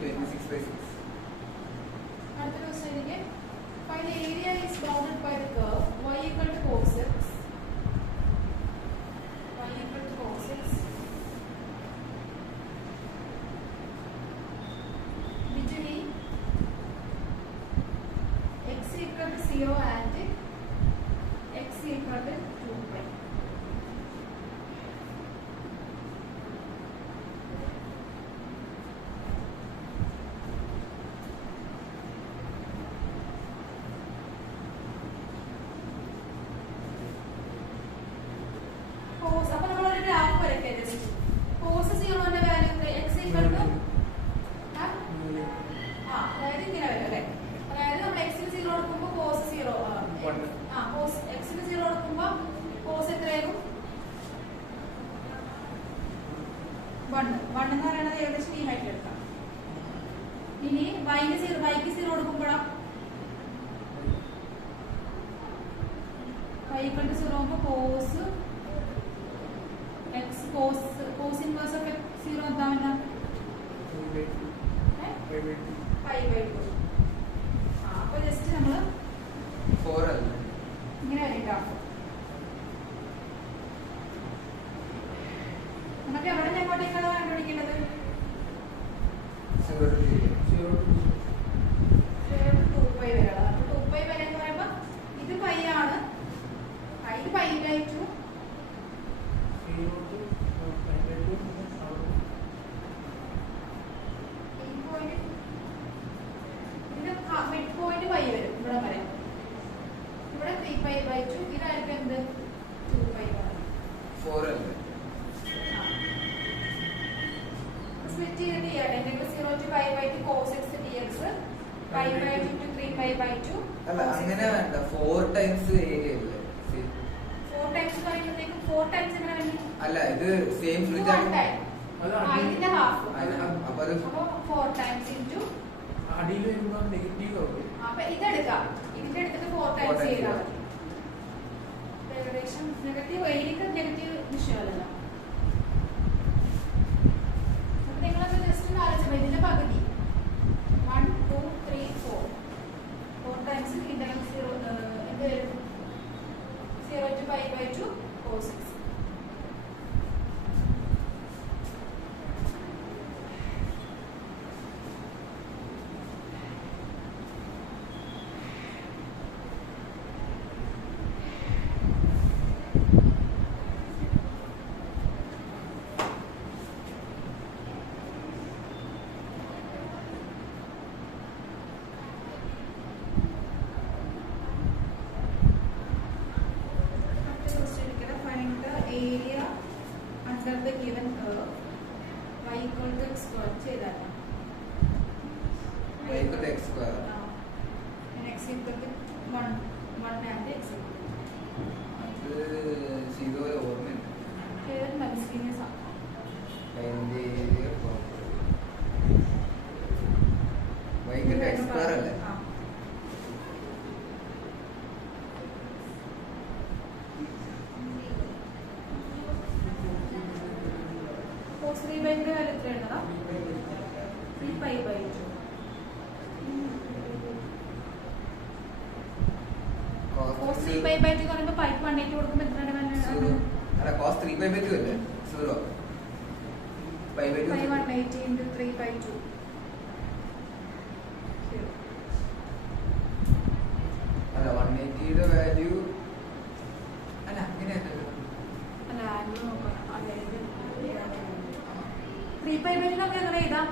26/6. Find the area is bounded by the curve y equal to cos x. Y equal to cos x. Between x equal to 0 and x equal to 2 pi. Cos അപ്പോൾ നമ്മൾ ഒരു ഗ്രാഫ് വരയ്ക്കാം ജസ്റ്റ് cos 0 ന്റെ value x equal to അതായത് ഇങ്ങനെ വരും അല്ലേ? അതായത് നമ്മൾ x ന് 0 കൊടുക്കുമ്പോൾ cos 0 cos x ന് 0 കൊടുക്കുമ്പോൾ cos എത്രയാകും? 1 എന്ന് പറയുന്നത് ഏകദേശം ഈ ഹൈറ്റ് എടുക്കാം. ഇനി y ക്ക് 0 കൊടുക്കുമ്പോഴാ y equal to 0 ആകുമ്പോൾ cos x cos inverse of x 0 എന്താ? pi/2. അപ്പോൾ ജസ്റ്റ് നമ്മൾ 4 അല്ലേ? ഇങ്ങനെ വരും ഗ്രാഫ്. നമുക്ക് എവിടെ നിന്ന് എങ്ങോട്ടേക്കാണ് കണ്ടുപിടിക്കേണ്ടത്? 0 to 0. 2 pi വരെ. അപ്പോൾ 2 pi വരെ എന്ന് പറയുമ്പോൾ ഇത് പൈ ആണ്. ഇത് pi/2. മിഡ് പോയിന്റ് പൈ വരും ഇവിടെ വരെ. ഇവിടെ 3pi/2. ഇതായിരിക്കും എന്ത്? 2pi. 4 അല്ലേ? സ്പ്ലിറ്റ് ചെയ്തിട്ട് ചെയ്യട്ടെ. Integral 0 to pi/2 cos x dx pi/2 to 3pi/2. അല്ല അങ്ങനെ വേണ്ട 4 ടൈംസ് ഏരിയ അല്ലേ? 4 ടൈംസ് പറയുമ്പോഴത്തേക്കും 4 ടൈംസ് എങ്ങനെ വരും? അല്ല ഇത് സെയിം ഫ്രിഡ്ജ് ആണ്. ഇതിന്റെ ഹാഫ്. അപ്പൊ അത് 4 ടൈംസ് ഇൻറ്റു അടിയിൽ വരുമ്പോൾ നെഗറ്റീവ് ആവും. അപ്പൊ ഇതെടുക്കാം. ഇതിന്റെ എടുത്തിട്ട് 4 ടൈംസ് ചെയ്താൽ മതി. ഏകദേശം നെഗറ്റീവ് ഏരിയക്ക് നെഗറ്റീവ് വിഷയമല്ലല്ലോ. അപ്പൊ നിങ്ങളൊക്കെ ജസ്റ്റ് ഒന്ന് ആലോചിച്ചപ്പോൾ ഇതിന്റെ പകുതി 1 2 3 4 ടൈംസ് ഇന്റർണൽ 0 എന്ത് വരും? 0 to pi/2 cos x. Area under the given curve y equal to x square ചെയ്താൽ y equal to x square. x equal to 1 and x അത് ചെയ്ത ഓർമ്മയുണ്ട്. മനസ്സിലിങ്ങനെ y equal to x square അല്ലേ? cos 3/3 value എത്രയാണോ? 3pi/2. cos 3pi/2 എന്ന് പറയുമ്പോൾ പൈക്ക് 180 കൊടുക്കുമ്പോൾ എത്രയാണ് വാല്യൂ? അല്ല cos 3/2 അല്ലേ? 0 pi/2 pi 180 into 3/2. 3π/2 നമുക്ക് എങ്ങനെ എഴുതാം?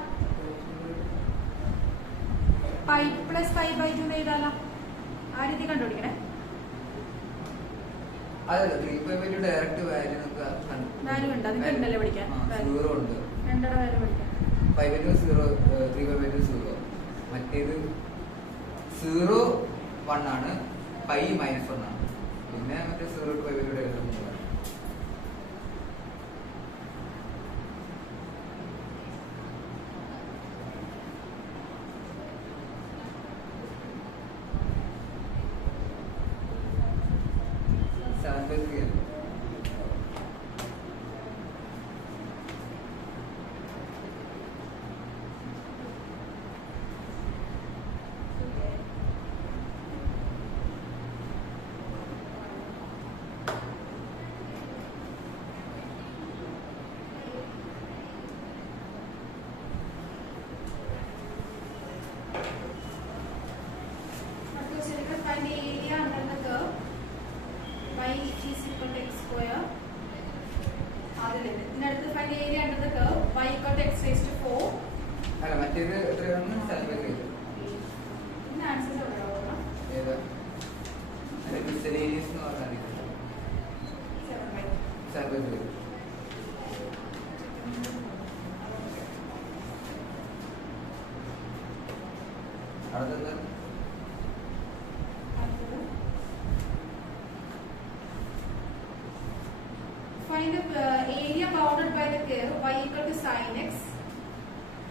π + π/2 എഴുതാലോ. ആ രീതി കണ്ടുപിടിക്കണേ. അതല്ല 3π/2 ഡയറക്റ്റ് വാല്യൂ നമുക്ക് വാല്യൂ ഉണ്ട്. അതിന്റെ ഉണ്ടല്ലേ പഠിക്കാൻ? 0 ഉണ്ട്. രണ്ടര വാല്യൂ പഠിക്കാൻ. π/2 0, 3π/2 0. മറ്റേത് 0 1 ആണ്, π -1 ആണ്. പിന്നെ മറ്റേ 0 to π/2 direct Find the area under the curve y is equal to x square. ഇതിനടുത്ത് find the area under the curve y equal to x raised to 4. അല്ല മറ്റേത് എത്രയാണ്? 7/3. ഇതിന്റെ ആൻസർ എവിടെയാ? ഏതാ? അല്ല മിസ്സലേനിയസ് എന്ന് പറഞ്ഞാൽ 7/3. അടുത്തെന്താ? Find the area bounded by the curve y equal to sin x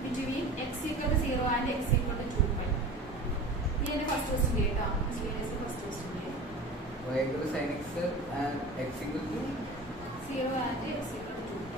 between x equal to 0 and x equal to 2π. ये ने फर्स्ट क्वेश्चन दिया था, इसलिए ऐसे फर्स्ट क्वेश्चन दिया. y equal to sin x and x equal to 0 and x equal to 2π.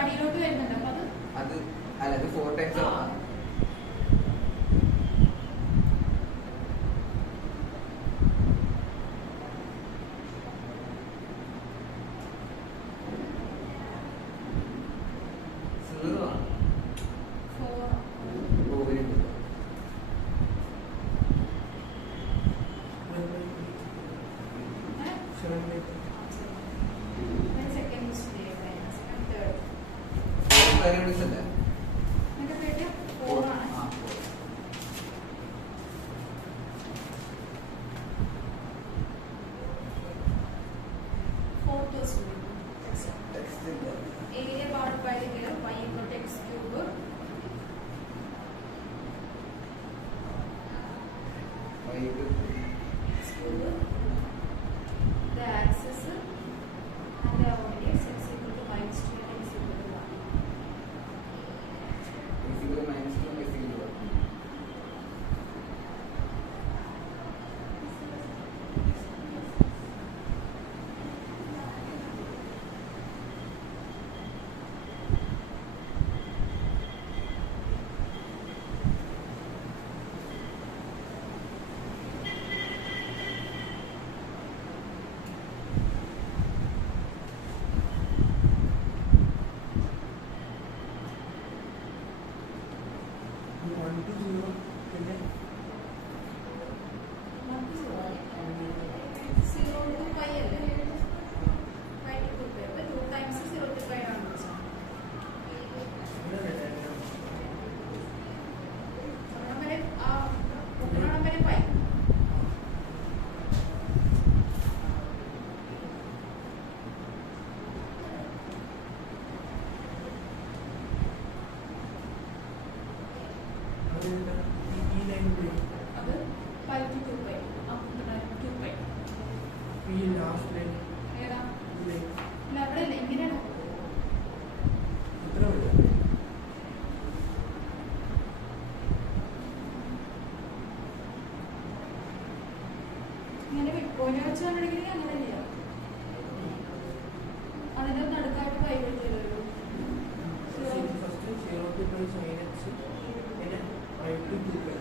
അടിയിലോട്ട് വരുന്നുണ്ട്. അത് അല്ല അത് 4 ടൈംസ് ആണ്. Area bounded by the curve y equal to x cube. Y equal to X cube. The axis and the coordinates x equal to -2 and x equal to 1. x equal to -2 and x equal to 1. റോനെ വെച്ച് കണ്ടെടുക്കണമെങ്കിൽ അങ്ങനെ ചെയ്യാം. അതിന്റെ നടുക്കായിട്ട് കൈ വെച്ചല്ലോ. First 0 to pi sin x പിന്നെ I to 2 pi.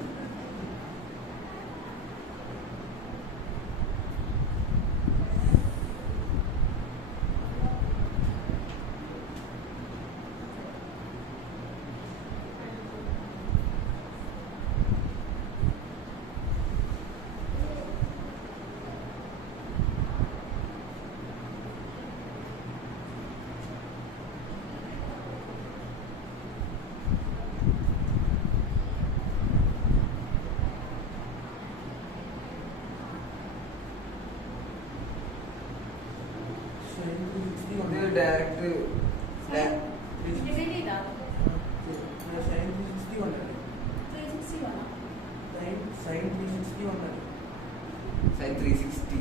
Direct divide ചെയ്താ sin 360 വന്നല്ലേ? 360 വേണം. sin 360 വന്നല്ലേ? sin 360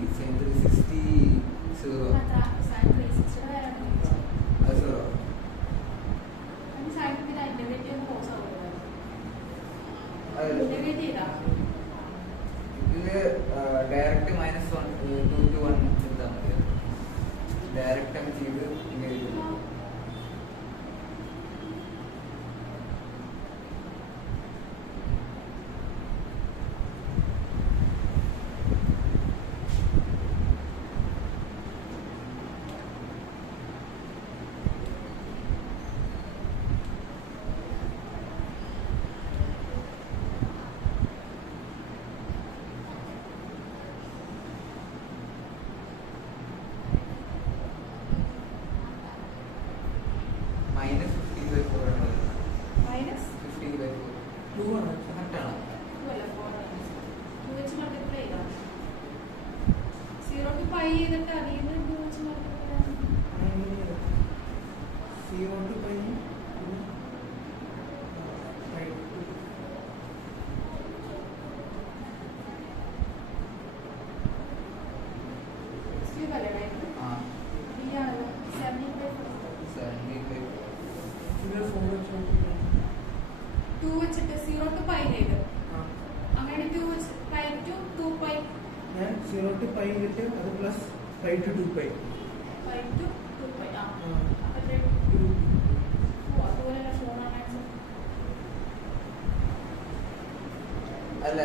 0 സൈൻ 360 വേറെ അത് 0 സൈൻ പിന്നെ ഡിവൈഡ് ചെയ്യുമ്പോൾ കോസ് ആവുമല്ലോ. അതല്ല ഡിവൈഡ് ചെയ്താ ഇതില് ഡയറക്റ്റ് -1 2 to 1 എടുത്താൽ മതി. ഡയറക്റ്റ് അങ്ങ് ചെയ്ത് ഇങ്ങനെ എഴുതും. -15/4 ആണ്. മൈനസ് 15/4 2 ആണ്. കറക്റ്റ് ആണ്. 2 അല്ല 4 2 വെച്ച് മൾട്ടിപ്ലൈ ചെയ്താ 0 to pi ചെയ്തിട്ട് അതിൽ നിന്ന് 2 വെച്ച് മൾട്ടിപ്ലൈ ചെയ്താ 0 to pi ആ 2 വെച്ചിട്ട് 0 to pi ചെയ്ത് അങ്ങനെ 2 വെച്ച് pi to 2 pi ഞാൻ 0 to pi ഇട്ട് അത് plus pi to 2 pi. pi to 2 pi ആ ആ. അപ്പോൾ അതുപോലെ ഷോണാണ് ആൻസർ. അല്ല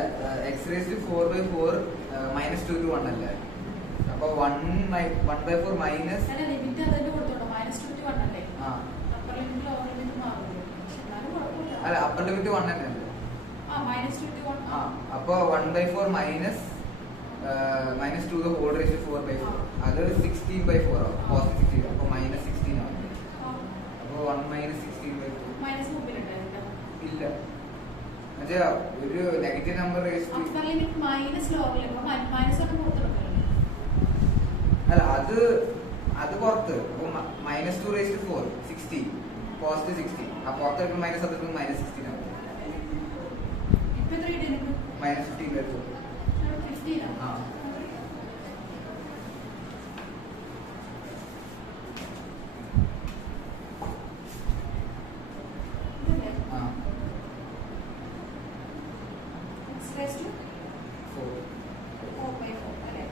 x raised to 4/4 -2 to 1 അല്ലേ? അപ്പൊ 1/4 മൈനസ് അല്ല ലിമിറ്റ് അതിന്റെ കൊടുത്തോട്ടോ -2 to 1 അല്ലേ? ആ അപ്പർ ലിമിറ്റ് ലോവർ ലിമിറ്റ് മാറുമല്ലോ. പക്ഷെ എന്നാലും കുഴപ്പമില്ല. അല്ല അപ്പർ ലിമിറ്റ് 1 തന്നെയല്ലേ? ആ -2 to 1 ആ അപ്പൊ 1/4 minus -2 the whole raised to 4/4 അത് 16/4 ആവും. പോസിറ്റീവ് 16 അപ്പൊ -16 ആവും. അപ്പൊ 1 - 16/4 മൈനസ് മുമ്പിലുണ്ടായിരുന്നു. ഇല്ല എന്നുവെച്ചാ ഒരു negative number upper limit minus lower limit minus ഒക്കെ കൊടുത്തിട്ടുണ്ടല്ലോ. അല്ല അത് പുറത്ത് -2 raised to 4 60 പോസിറ്റീവ് 60 ആ പുറത്തെടുക്കുന്ന മൈനസ് അതെടുക്കുന്ന -16 ആവും. ഇപ്പൊ എത്ര കിട്ടിയിരുന്നു? -15/4 15 ആ ഇതല്ലേ? ആ X raised to 4 4/4 അല്ലേ?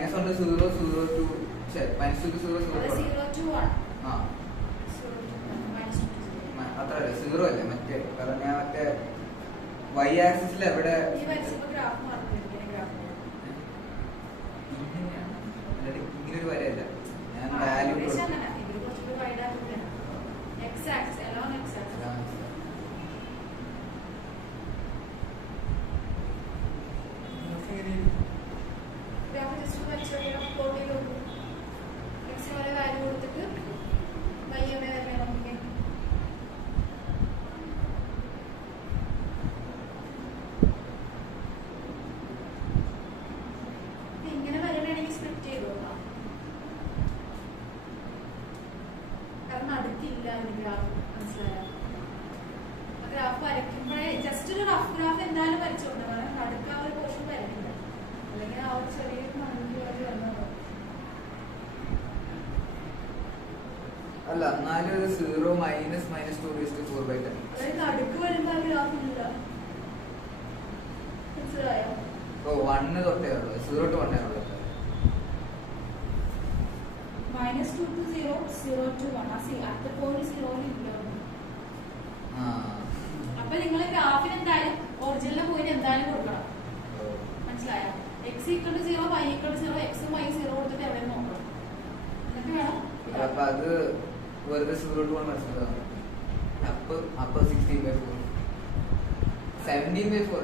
മൈനസ് കൊണ്ട് 0 0 2 മൈനസ് 2 0 0 0 to 1 ആ minus 2 to 0 അത്രല്ലേ 0 അല്ലേ മറ്റേ കാരണം ഞാൻ മറ്റേ y ആക്സിസിൽ എവിടെ ഈ വരച്ചപ്പോ ഗ്രാഫ് മാറില്ല ഗ്രാഫ് ഇങ്ങനെയാണ് അല്ലാതെ ഇങ്ങനെ ഒരു വരയല്ല ഞാൻ വാല്യൂ ഇതിൽ കുറച്ചുകൂടി വൈഡ് ആക്കുകയാണ് x axis along x axis graph just വരച്ചോ പ്ലോട്ട് ചെയ്ത് നോക്കൂ x വരെ വാല്യൂ കൊടുത്തിട്ട് y എവിടെ വരെ നമുക്ക് ഇങ്ങനെ വരണമെങ്കിൽ സ്പ്ലിറ്റ് ചെയ്ത് നോക്കാം കാരണം അടുത്തില്ല ഗ്രാഫ് മനസ്സിലായോ ഗ്രാഫ് വരയ്ക്കുമ്പോഴേ ജസ്റ്റ് ഒരു റഫ് ഗ്രാഫ് എന്തായാലും വരച്ചോണ്ട് കാരണം നടുക്ക് ആ ഒരു പോർഷൻ വരണില്ല അല്ലെങ്കിൽ ആ ഒരു ചെറിയ മണി പോലെ വന്നത് അല്ല എന്നാലും ഒരു 0 മൈനസ് മൈനസ് 2/4/10 അതായത് നടുക്ക് വരുമ്പോ ആ ഗ്രാഫ് ഇല്ല മനസ്സിലായോ ഓ 1 തൊട്ടേ ഉള്ളൂ 0 to 1 ഉള്ളൂ -2 to 0 0 to 1 ആ സി അടുത്ത പോയിന്റ് 0 ഇല്ല ആ അപ്പൊ നിങ്ങൾ ഗ്രാഫിന് എന്തായാലും ഒറിജിനൽ പോയിന്റ് എന്തായാലും കൊടുക്കണം മനസ്സിലായോ x = 0 y = 0 x ഉം y 0 കൊടുത്തിട്ട് എവിടെ നോക്കണം എന്നിട്ട് വേണം അപ്പൊ അത് വെറുതെ 0 to 1 മനസ്സിലാവും അപ്പൊ 16/4 17/4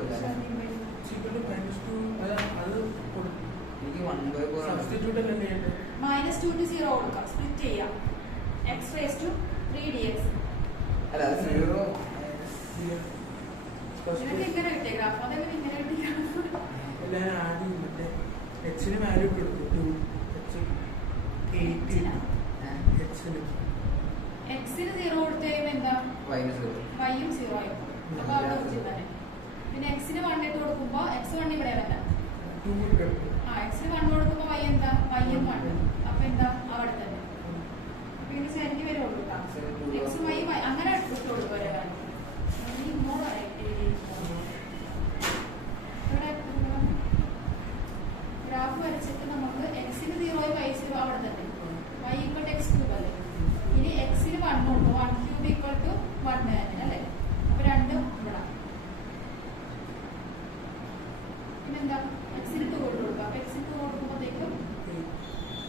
അല്ല എനിക്ക് 1/4 ആണ് സബ്സ്റ്റിറ്റ്യൂട്ട് -2 to 0 കൊടുക്കാം സ്പ്ലിറ്റ് ചെയ്യാം x raised to 3dx അല്ല അത് 0 നിനക്ക് ഇങ്ങനെ കിട്ടിയ ഗ്രാഫ് അതെങ്ങനെ ഇങ്ങനെ കിട്ടിയ ഗ്രാഫ് എല്ലാവരും ആദ്യം മറ്റേ എച്ചിന് വാല്യൂ കൊടുത്തു എക്സിന് 0 കൊടുത്തു കഴിയുമ്പോൾ എന്താ -0 വൈയും 0 ആയി അപ്പൊ അവിടെ ഒറിജിൻ തന്നെ പിന്നെ എക്സിന് 1 ഇട്ട് കൊടുക്കുമ്പോ x 1 ഇവിടെ വരാം ആ എക്സിന് 1 കൊടുക്കുമ്പോ y എന്താ y ഉം 1 അപ്പൊ എന്താ അവിടെ തന്നെ അപ്പൊ ഇനി സെന്റി വരെ കൊടുക്കാം എക്സ് y അങ്ങനെ ഇട്ട് കൊടുക്കും വരെ ഗ്രാഫ് വരച്ചിട്ട് നമുക്ക് എക്സിന് 0 y 0 അവിടെ തന്നെ y = x³ അല്ലേ ഇനി എക്സിന് 1 ഉണ്ട് 1³ = 1 തന്നെ അല്ലേ അപ്പൊ രണ്ടും ഇവിടെ പിന്നെന്താ എക്സിന് 2 കൊടുക്കുക അപ്പൊ എക്സിന് 2 കൊടുക്കുമ്പോഴത്തേക്കും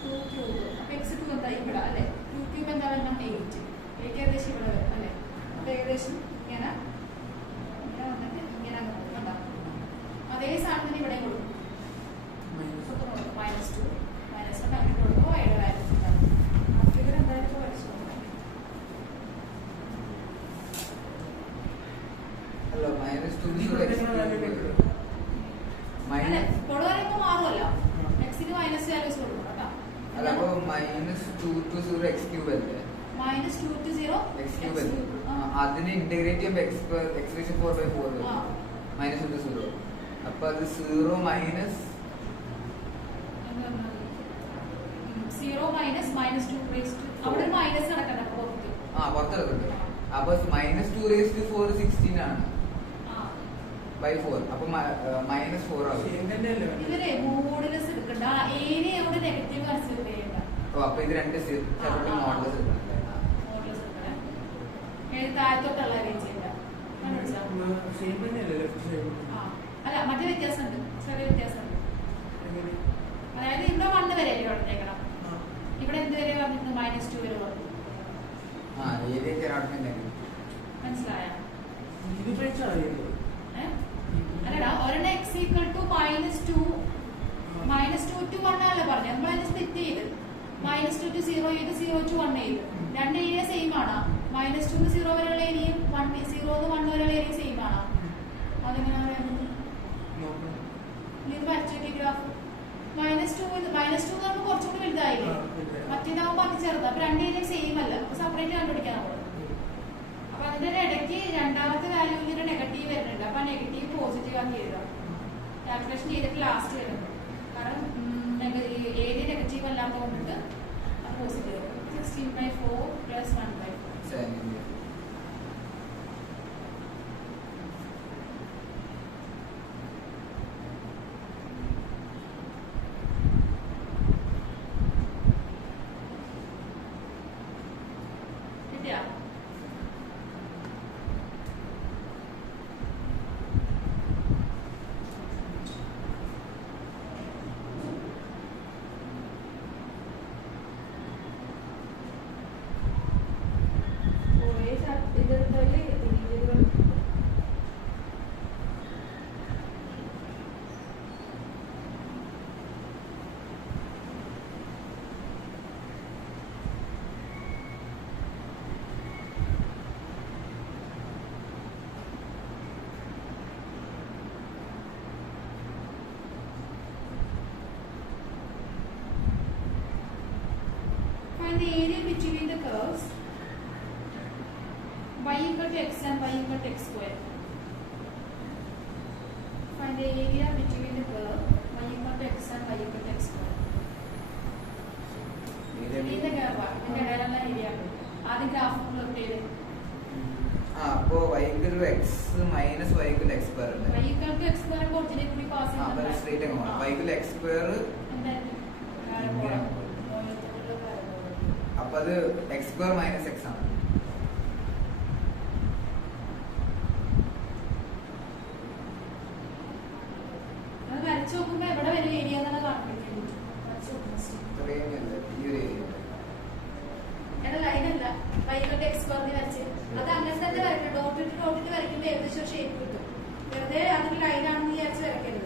2³ അപ്പൊ x2 എന്താ ഇവിടെ അല്ലേ 2³ എന്താ വരണം 8 ഏകദേശം ഇവിടെ വരും അല്ലേ അപ്പൊ ഏകദേശം ഇങ്ങനെ വന്നിട്ട് ഇങ്ങനെ കണ്ടോ അതേ സാധനത്തിന് ഇവിടെ കൊടുക്കും -2 -1 അങ്ങനെ കൊടുക്കുമ്പോൾ വൈഡ് വാല്യൂസ് ഉണ്ടാവും അപ്പോൾ ഇവിടെ എന്തായാലും ഇപ്പോൾ വരച്ചു അല്ല -2 അല്ലെ ഇപ്പോൾ പറയുമ്പോൾ മാറുമല്ലോ എക്സിന് മൈനസ് വാല്യൂസ് കൊടുക്കണം കേട്ടോ അല്ല അപ്പൊ -2 to 0 x³ അല്ലേ -2 to 0 x³ അല്ലേ അതിനെ ഇന്റഗ്രേറ്റ് ചെയ്യുമ്പോൾ x⁴/4 -2 to 0 അപ്പൊ അത് 0 മൈനസ് 0 -2 അവിടെ മൈനസ് നടക്കണ്ട പുറത്ത് പുറത്തെടുക്കുന്നുണ്ട് അപ്പൊ -2⁴ 16 ആണ് by 4 അപ്പൊ -4 ആവും ഇവരെ മോഡുലസ് എടുക്കണ്ട ഏരിയ അവിടെ നെഗറ്റീവ് കൺസിഡർ ചെയ്യണ്ട ഓ അപ്പൊ ഇത് രണ്ട് സെപ്പറേറ്റ് മോഡൽസ് എടുക്കണല്ലേ മോഡുലസ് എടുക്കണേ താഴത്തോട്ടുള്ള അറേഞ്ച് ചെയ്യണ്ട അല്ല മറ്റേ വ്യത്യാസമുണ്ട് ചെറിയ വ്യത്യാസമുണ്ട് അതായത് ഇവിടെ 1 വരെ പറഞ്ഞേക്കണം ഇവിടെ എന്ത് വരെ പറഞ്ഞിട്ട് -2 വരെ പറഞ്ഞു മനസ്സിലായോ അല്ലടാ ഒരെണ്ണം x = -2 to 1 അല്ല പറഞ്ഞു നമ്മൾ അതിനെ സ്പ്ലിറ്റ് ചെയ്ത് -2 to 0 ചെയ്ത് 0 to 1 ചെയ്ത് രണ്ട് ഏരിയ സെയിം ആണ് -2 to 0 വരെയുള്ള ഏരിയയും 0 to 1 വരെയുള്ള ഏരിയ സെയിം ആണ് അതെങ്ങനെ പറയുന്നത് ഇത് വരച്ചോക്കി ഗ്രാഫ് -2 എന്ന് പറയുമ്പോൾ കുറച്ചുകൂടി വലുതായില്ലേ മറ്റേതാവുമ്പോൾ അത് ചെറുത് അപ്പൊ രണ്ട് ഏരിയ സെയിം അല്ല അപ്പൊ സെപ്പറേറ്റ് കണ്ടുപിടിക്കാൻ നമ്മൾ അപ്പൊ അതിന്റെ ഇടയ്ക്ക് രണ്ടാമത്തെ വാല്യൂവിന്റെ നെഗറ്റീവ് വരുന്നുണ്ട് അപ്പൊ നെഗറ്റീവ് പോസിറ്റീവ് ആക്കി എഴുതാം കാൽക്കുലേഷൻ ചെയ്തിട്ട് ലാസ്റ്റ് വരുന്നത് കാരണം ഏരിയ നെഗറ്റീവ് അല്ലാത്ത കൊണ്ടിട്ട് അത് positive 16/4 + 1/4 1 find the area between the curves y equal to x and y equal to x square. Find the area between the curve y equal to x and y equal to x square. ഇതിന്റെ graph ഇതിന്റെ ഇടയിലുള്ള area ആദ്യം graph plot ചെയ്ത് അപ്പോ y equal to x minus y equal to x square ഉണ്ട്. y equal to x square കോർഡിനെ കൂടി pass അപ്പോൾ straight അങ്ങ് പോണം. y equal to x square അപ്പൊ അത് x square minus x ആണ്. അത് വരച്ചു നോക്കുമ്പോ എവിടെ വരും ഏരിയ എന്നാണ് കാണിക്കുന്നത്. ഇത്രയും അല്ല ഈ ഒരു ഏരിയ. എടാ ലൈനല്ല y equal to x square വരച്ച് അത് അങ്ങനെ തന്നെ വരയ്ക്കണം. ഡോട്ടിട്ട് ഡോട്ടിട്ട് വരയ്ക്കുമ്പോൾ ഏകദേശം ഷേപ്പ് കിട്ടും. വെറുതെ അതൊരു ലൈനാണെന്ന് വിചാരിച്ച് വരയ്ക്കരുത്.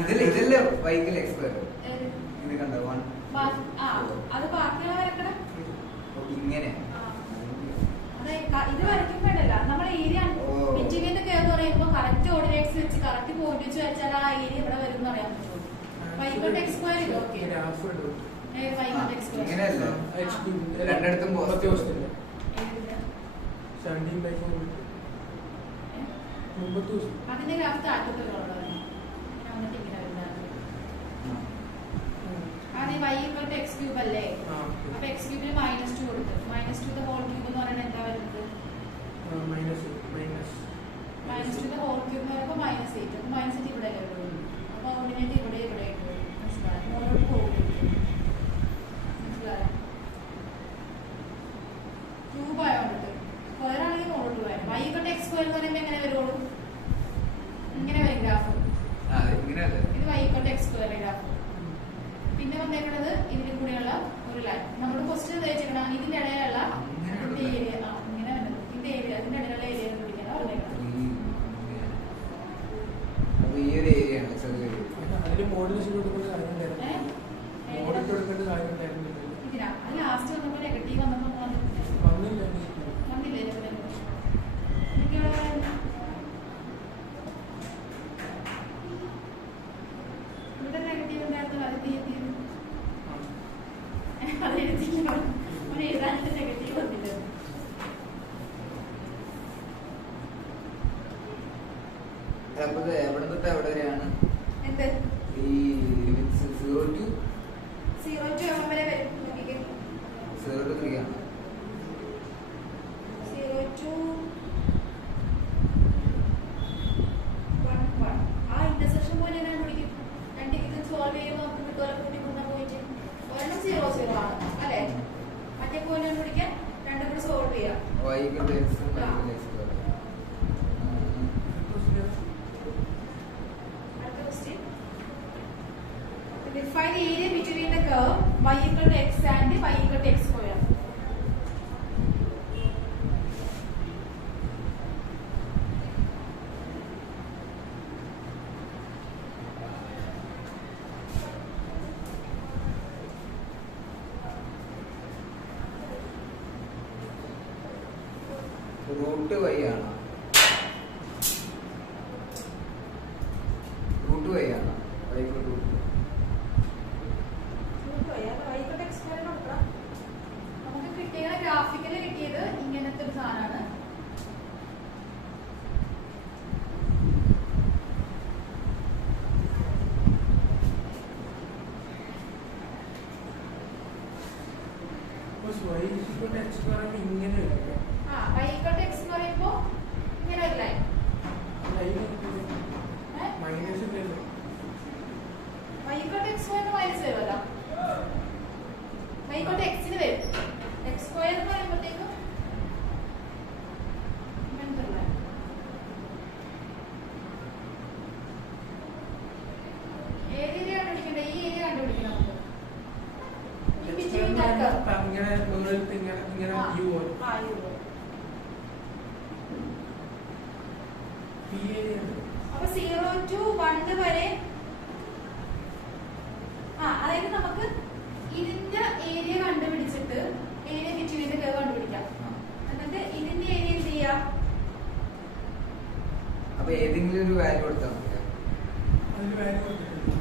ഇതില്ലേ y equal to x square ഇത് കണ്ടോ 1 അത് ബാക്കിയുള്ള വരക്കണം. ഇങ്ങനെ ഇത് വരയ്ക്കുമ്പോഴല്ല നമ്മൾ ഏരിയ മിറ്റിങ്ങിന്റെ കെയർ എന്ന് പറയുമ്പോൾ കറക്റ്റ് ഓർഡിനേറ്റ്സ് വെച്ച് കറക്റ്റ് പോയിന്റ് വെച്ച് വെച്ചാൽ ആ ഏരിയ ഇവിടെ വരും എന്ന് പറയാൻ പറ്റുള്ളൂ. y equal to x square ഇത് okay. y equal to x square ഇങ്ങനെയല്ല രണ്ടിടത്തും പോസിറ്റീവ്. അതിന്റെ ഗ്രാഫ് താഴത്തോട്ടുള്ളത് വന്നിട്ട് ഇങ്ങനെ വരുന്നത്. ആദ്യം y equal to x cube അല്ലേ? അപ്പൊ x cube ന് -2 കൊടുത്തു. -2 the whole cube എന്ന് പറയുന്നത് എന്താ വരുന്നത്? -2 the whole cube എന്ന് പറയുമ്പോൾ -8. അപ്പൊ -8 ഇവിടെ വരുള്ളൂ. അപ്പൊ ഓർഡിനേറ്റ് ഇവിടെ ഇവിടെ മനസ്സിലായോ? മോളോട് പോകും മനസ്സിലായോ? ക്യൂബ് ആയോണ്ട് സ്ക്വയർ ആണെങ്കിൽ മോളോട്ട് പോയാൽ y equal to x square എന്ന് പറയുമ്പോൾ എങ്ങനെ വരുള്ളൂ? ഇങ്ങനെ വരും ഗ്രാഫ്. ഇത് y equal to x square graph. പിന്നെ വന്നേക്കുന്നത് ഇതിന്റെ കൂടെയുള്ള ഒരു ലൈൻ. നമ്മൾ ക്വസ്റ്റ്യൻ വെച്ചിട്ടുണ്ടാ ഇതിന്റെ ഇടയിലുള്ള ഏരിയ ഇങ്ങനെ വരുന്നത്. ഇതിന്റെ ഏരിയ അതിന്റെ ഇടയിലുള്ള ഏരിയ പിടിക്കണം പറഞ്ഞേക്കണം. ഈ ഒരു ഏരിയ ആണ് അതിന് മോഡലേഷൻ കൊടുക്കേണ്ട കാര്യം ഇതിനാ അത് ലാസ്റ്റ് വന്നപ്പോ നെഗറ്റീവ് വന്നപ്പോ വന്നില്ല. ഇവിടെ നെഗറ്റീവ് ഉണ്ടായിരുന്നു. അത് അത് എഴുതിക്കണം. അവൻ എഴുതാനായിട്ട് നെഗറ്റീവ് വന്നില്ല. എവിടെ തൊട്ട് എവിടെ വരെയാണ് എന്ത് ഈ 0 to 0 വരെ വരും. 0 to 3 ആണ്. 0 to 1 ആ ഇന്റർസെക്ഷൻ പോലെ ഞാൻ വിളിക്കും. രണ്ട് ഇത് സോൾവ് ചെയ്യുമ്പോൾ നമുക്ക് കിട്ടുമല്ലോ കൂട്ടിക്കൊണ്ട പോയിട്ട് ഒരെണ്ണം 0 0 ആണ് അല്ലേ? മറ്റേ പോലെ വിളിക്കാൻ രണ്ടും കൂടെ സോൾവ് ചെയ്യാം. y equal to x y equal to x square. അടുത്ത question. Define the area between the curve y equal to x and y equal to x square. Root y ആണ്. റൂട്ട് y ആണ്. y equal to നമുക്ക് കിട്ടിയ ഗ്രാഫിക്കല് കിട്ടിയത് ഇങ്ങനത്തെ ഒരു സാധനമാണ്. ഇങ്ങനെ y equal to x എന്ന് പറയുമ്പോ ഇങ്ങനെ ഒരു line minus y equal to x square minus വരുമല്ലോ. y equal to x ന് വരും. x square എന്ന് പറയുമ്പോഴത്തേക്കും ഇങ്ങനത്തെ ഒരു ലൈൻ. euro. PA അപ്പൊ 0 to 1 വരെ അതായത് നമുക്ക് ഇതിന്റെ ഏരിയ കണ്ടുപിടിച്ചിട്ട് ഏരിയ ബിറ്റ്വീൻ കർവ് കണ്ടുപിടിക്കാം. എന്നിട്ട് ഇതിന്റെ ഏരിയ എന്ത് ചെയ്യാം? അപ്പൊ ഏതെങ്കിലും ഒരു വാല്യൂ കൊടുത്താൽ മതി. അതിന് വാല്യൂ കൊടുത്തിട്ടുണ്ട്.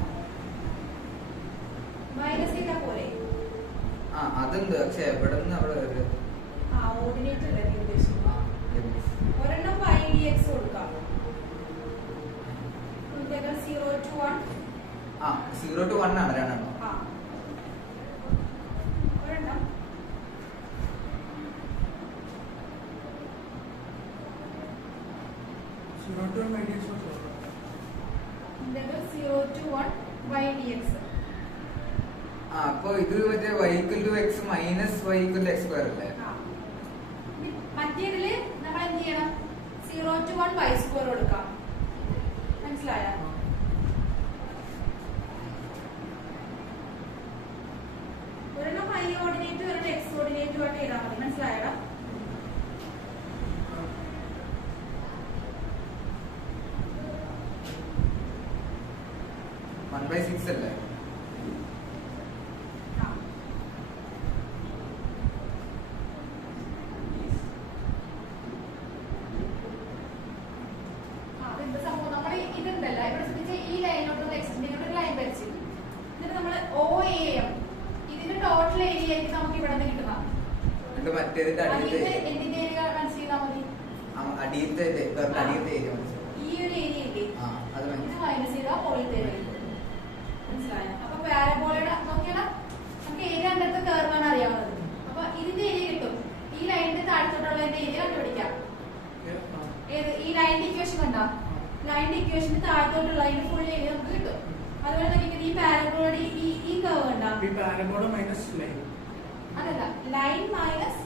മൈനസ് ചെയ്താ പോലെ. അതുണ്ട്. പക്ഷെ എവിടെ നിന്ന് അവിടെ ഒരു ഓർഡിനേറ്റ് അല്ലേ നീ ഉദ്ദേശിക്കുന്നത്? ഒരെണ്ണം ydx കൊടുക്കാം. 0 to 1. 0 to 1 ആണ് രണ്ടെണ്ണം. ഒരെണ്ണം 0 to 1 ydx കൊടുത്തു. 0 to 1 ydx. അപ്പൊ ഇത് മറ്റേ y equal to x minus y equal to x square അല്ലേ? മറ്റേതില് നമ്മൾ എന്ത് ചെയ്യണം? 0 to 1 y സ്ക്വയർ കൊടുക്കാം. മനസ്സിലായോ? ഒരെണ്ണം y ഓർഡിനേറ്റ് ഒരെണ്ണം x ഓർഡിനേറ്റ് ആയിട്ട് എഴുതാൻ മതി. മനസ്സിലായോ? 1/6 അല്ലേ? മറ്റേതിന്റെ അടിയിലത്തെ അടിയിലത്തെ അടിയിലത്തെ ഏരിയ ഈ ഒരു ഏരിയ ഇല്ലേ, അത് ഇത് മൈനസ് ചെയ്താൽ മുകളിലത്തെ ഏരിയ. മനസ്സിലായോ? അപ്പൊ പാരബോളയുടെ നോക്കിയാൽ നമുക്ക് ഏരിയ കണ്ടെടുത്ത കർവാണ് അറിയാവുന്നത്. അപ്പൊ ഇതിന്റെ ഏരിയ കിട്ടും. ഈ ലൈനിന്റെ താഴത്തോട്ടുള്ളതിന്റെ ഏരിയ കണ്ടുപിടിക്കാം. ഏത് ഈ ലൈനിന്റെ ഇക്വേഷൻ കണ്ടോ? ലൈനിന്റെ ഇക്വേഷന് താഴത്തോട്ടുള്ളതിന്റെ ഫുൾ ഏരിയ നമുക്ക് കിട്ടും. അതുപോലെ നോക്കിയാൽ ഈ പാരബോളയുടെ ഈ കർവ് കണ്ടോ? ഈ പാരബോള മൈനസ് ലൈൻ അതല്ല, ലൈൻ മൈനസ്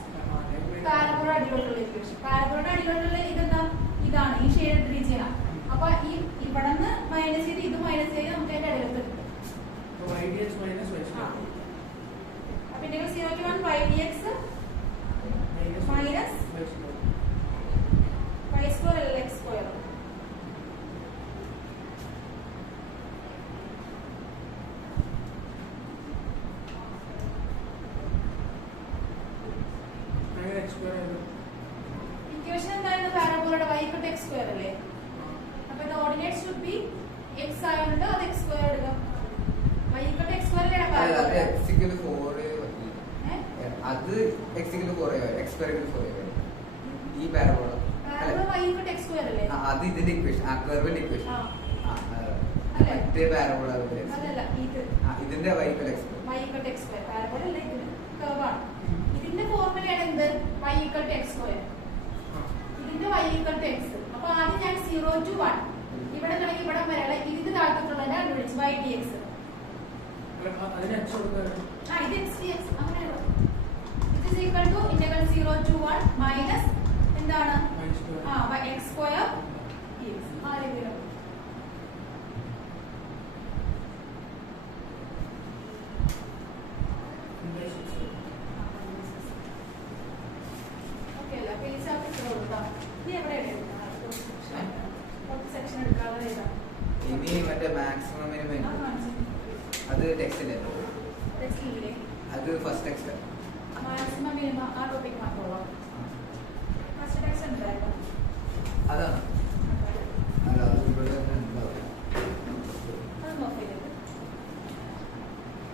പാരബോള അടിയിലോട്ടുള്ള ഇക്വേഷൻ. പാരബോളയുടെ അടിയിലോട്ടുള്ള ഇതെന്താ? ഇതാണ് ഈ ഷെയ്ഡ് റീജിയനാണ്. അപ്പൊ ഈ ഇവിടെ നിന്ന് മൈനസ് ചെയ്ത് ഇത് മൈനസ് ചെയ്ത് നമുക്ക് അതിന്റെ അടിയിലോട്ട് കിട്ടും. ydx minus y square. അപ്പൊ 0 to 1 ydx minus y square അല്ല x സ്ക്വയർ. ഇക്വേഷൻ എന്തായിരുന്നു? പാരബോളയുടെ y equal to x square അല്ലേ? അപ്പൊ the ordinate should be x ആയതുകൊണ്ട് അത് x സ്ക്വയർ എടുക്കാം. y equal to x square ആണ് പാരബോള. അത് x equal to 4 അത് x equal to 4 x square equal to 4 ഈ parabola parabola y equal to x square അല്ലേ? അത് ഇതിന്റെ ഇക്വേഷൻ കർവിന്റെ ഇക്വേഷൻ. അല്ലേ? മറ്റേ പാരബോള അതല്ല, ഇത് ഇതിന്റെ y equal to x square. y equal to x square. Parabola അല്ല, ഇതിന് കർവാണ്. ഇതിന്റെ ഫോർമുലയാണ് എന്ത്? y equal to x square. ഇതിന്റെ y equal to x. അപ്പൊ ആദ്യം ഞാൻ 0 to 1 ഇവിടെ തുടങ്ങി ഇവിടെ വരെയുള്ള ഇതിന്റെ താഴത്തോട്ടുള്ളതിനെ കണ്ടുപിടിച്ചു ydx. അതിന് x കൊടുക്കുക. ഇത് x dx അങ്ങനെയാണോ? ഇത് is equal to integral 0 to 1 minus എന്താണ്? x square dx. ആ രീതിയിലാണ്. ഓക്കേ അല്ല, പേജ് ആക്കി കൊടുക്കാം. നീ എവിടെയാണ് എഴുതുന്നത്? സെക്ഷൻ എടുക്കാതെ എഴുതാം. ഇനി മറ്റേ മാക്സിമം മിനിമം അത് ടെക്സ്റ്റിലല്ലോ. ടെക്സ്റ്റിലെ അത് ഫസ്റ്റ് ടെക്സ്റ്റ് മാക്സിമം മിനിമം ആ ടോപ്പിക് മാത്രമോ?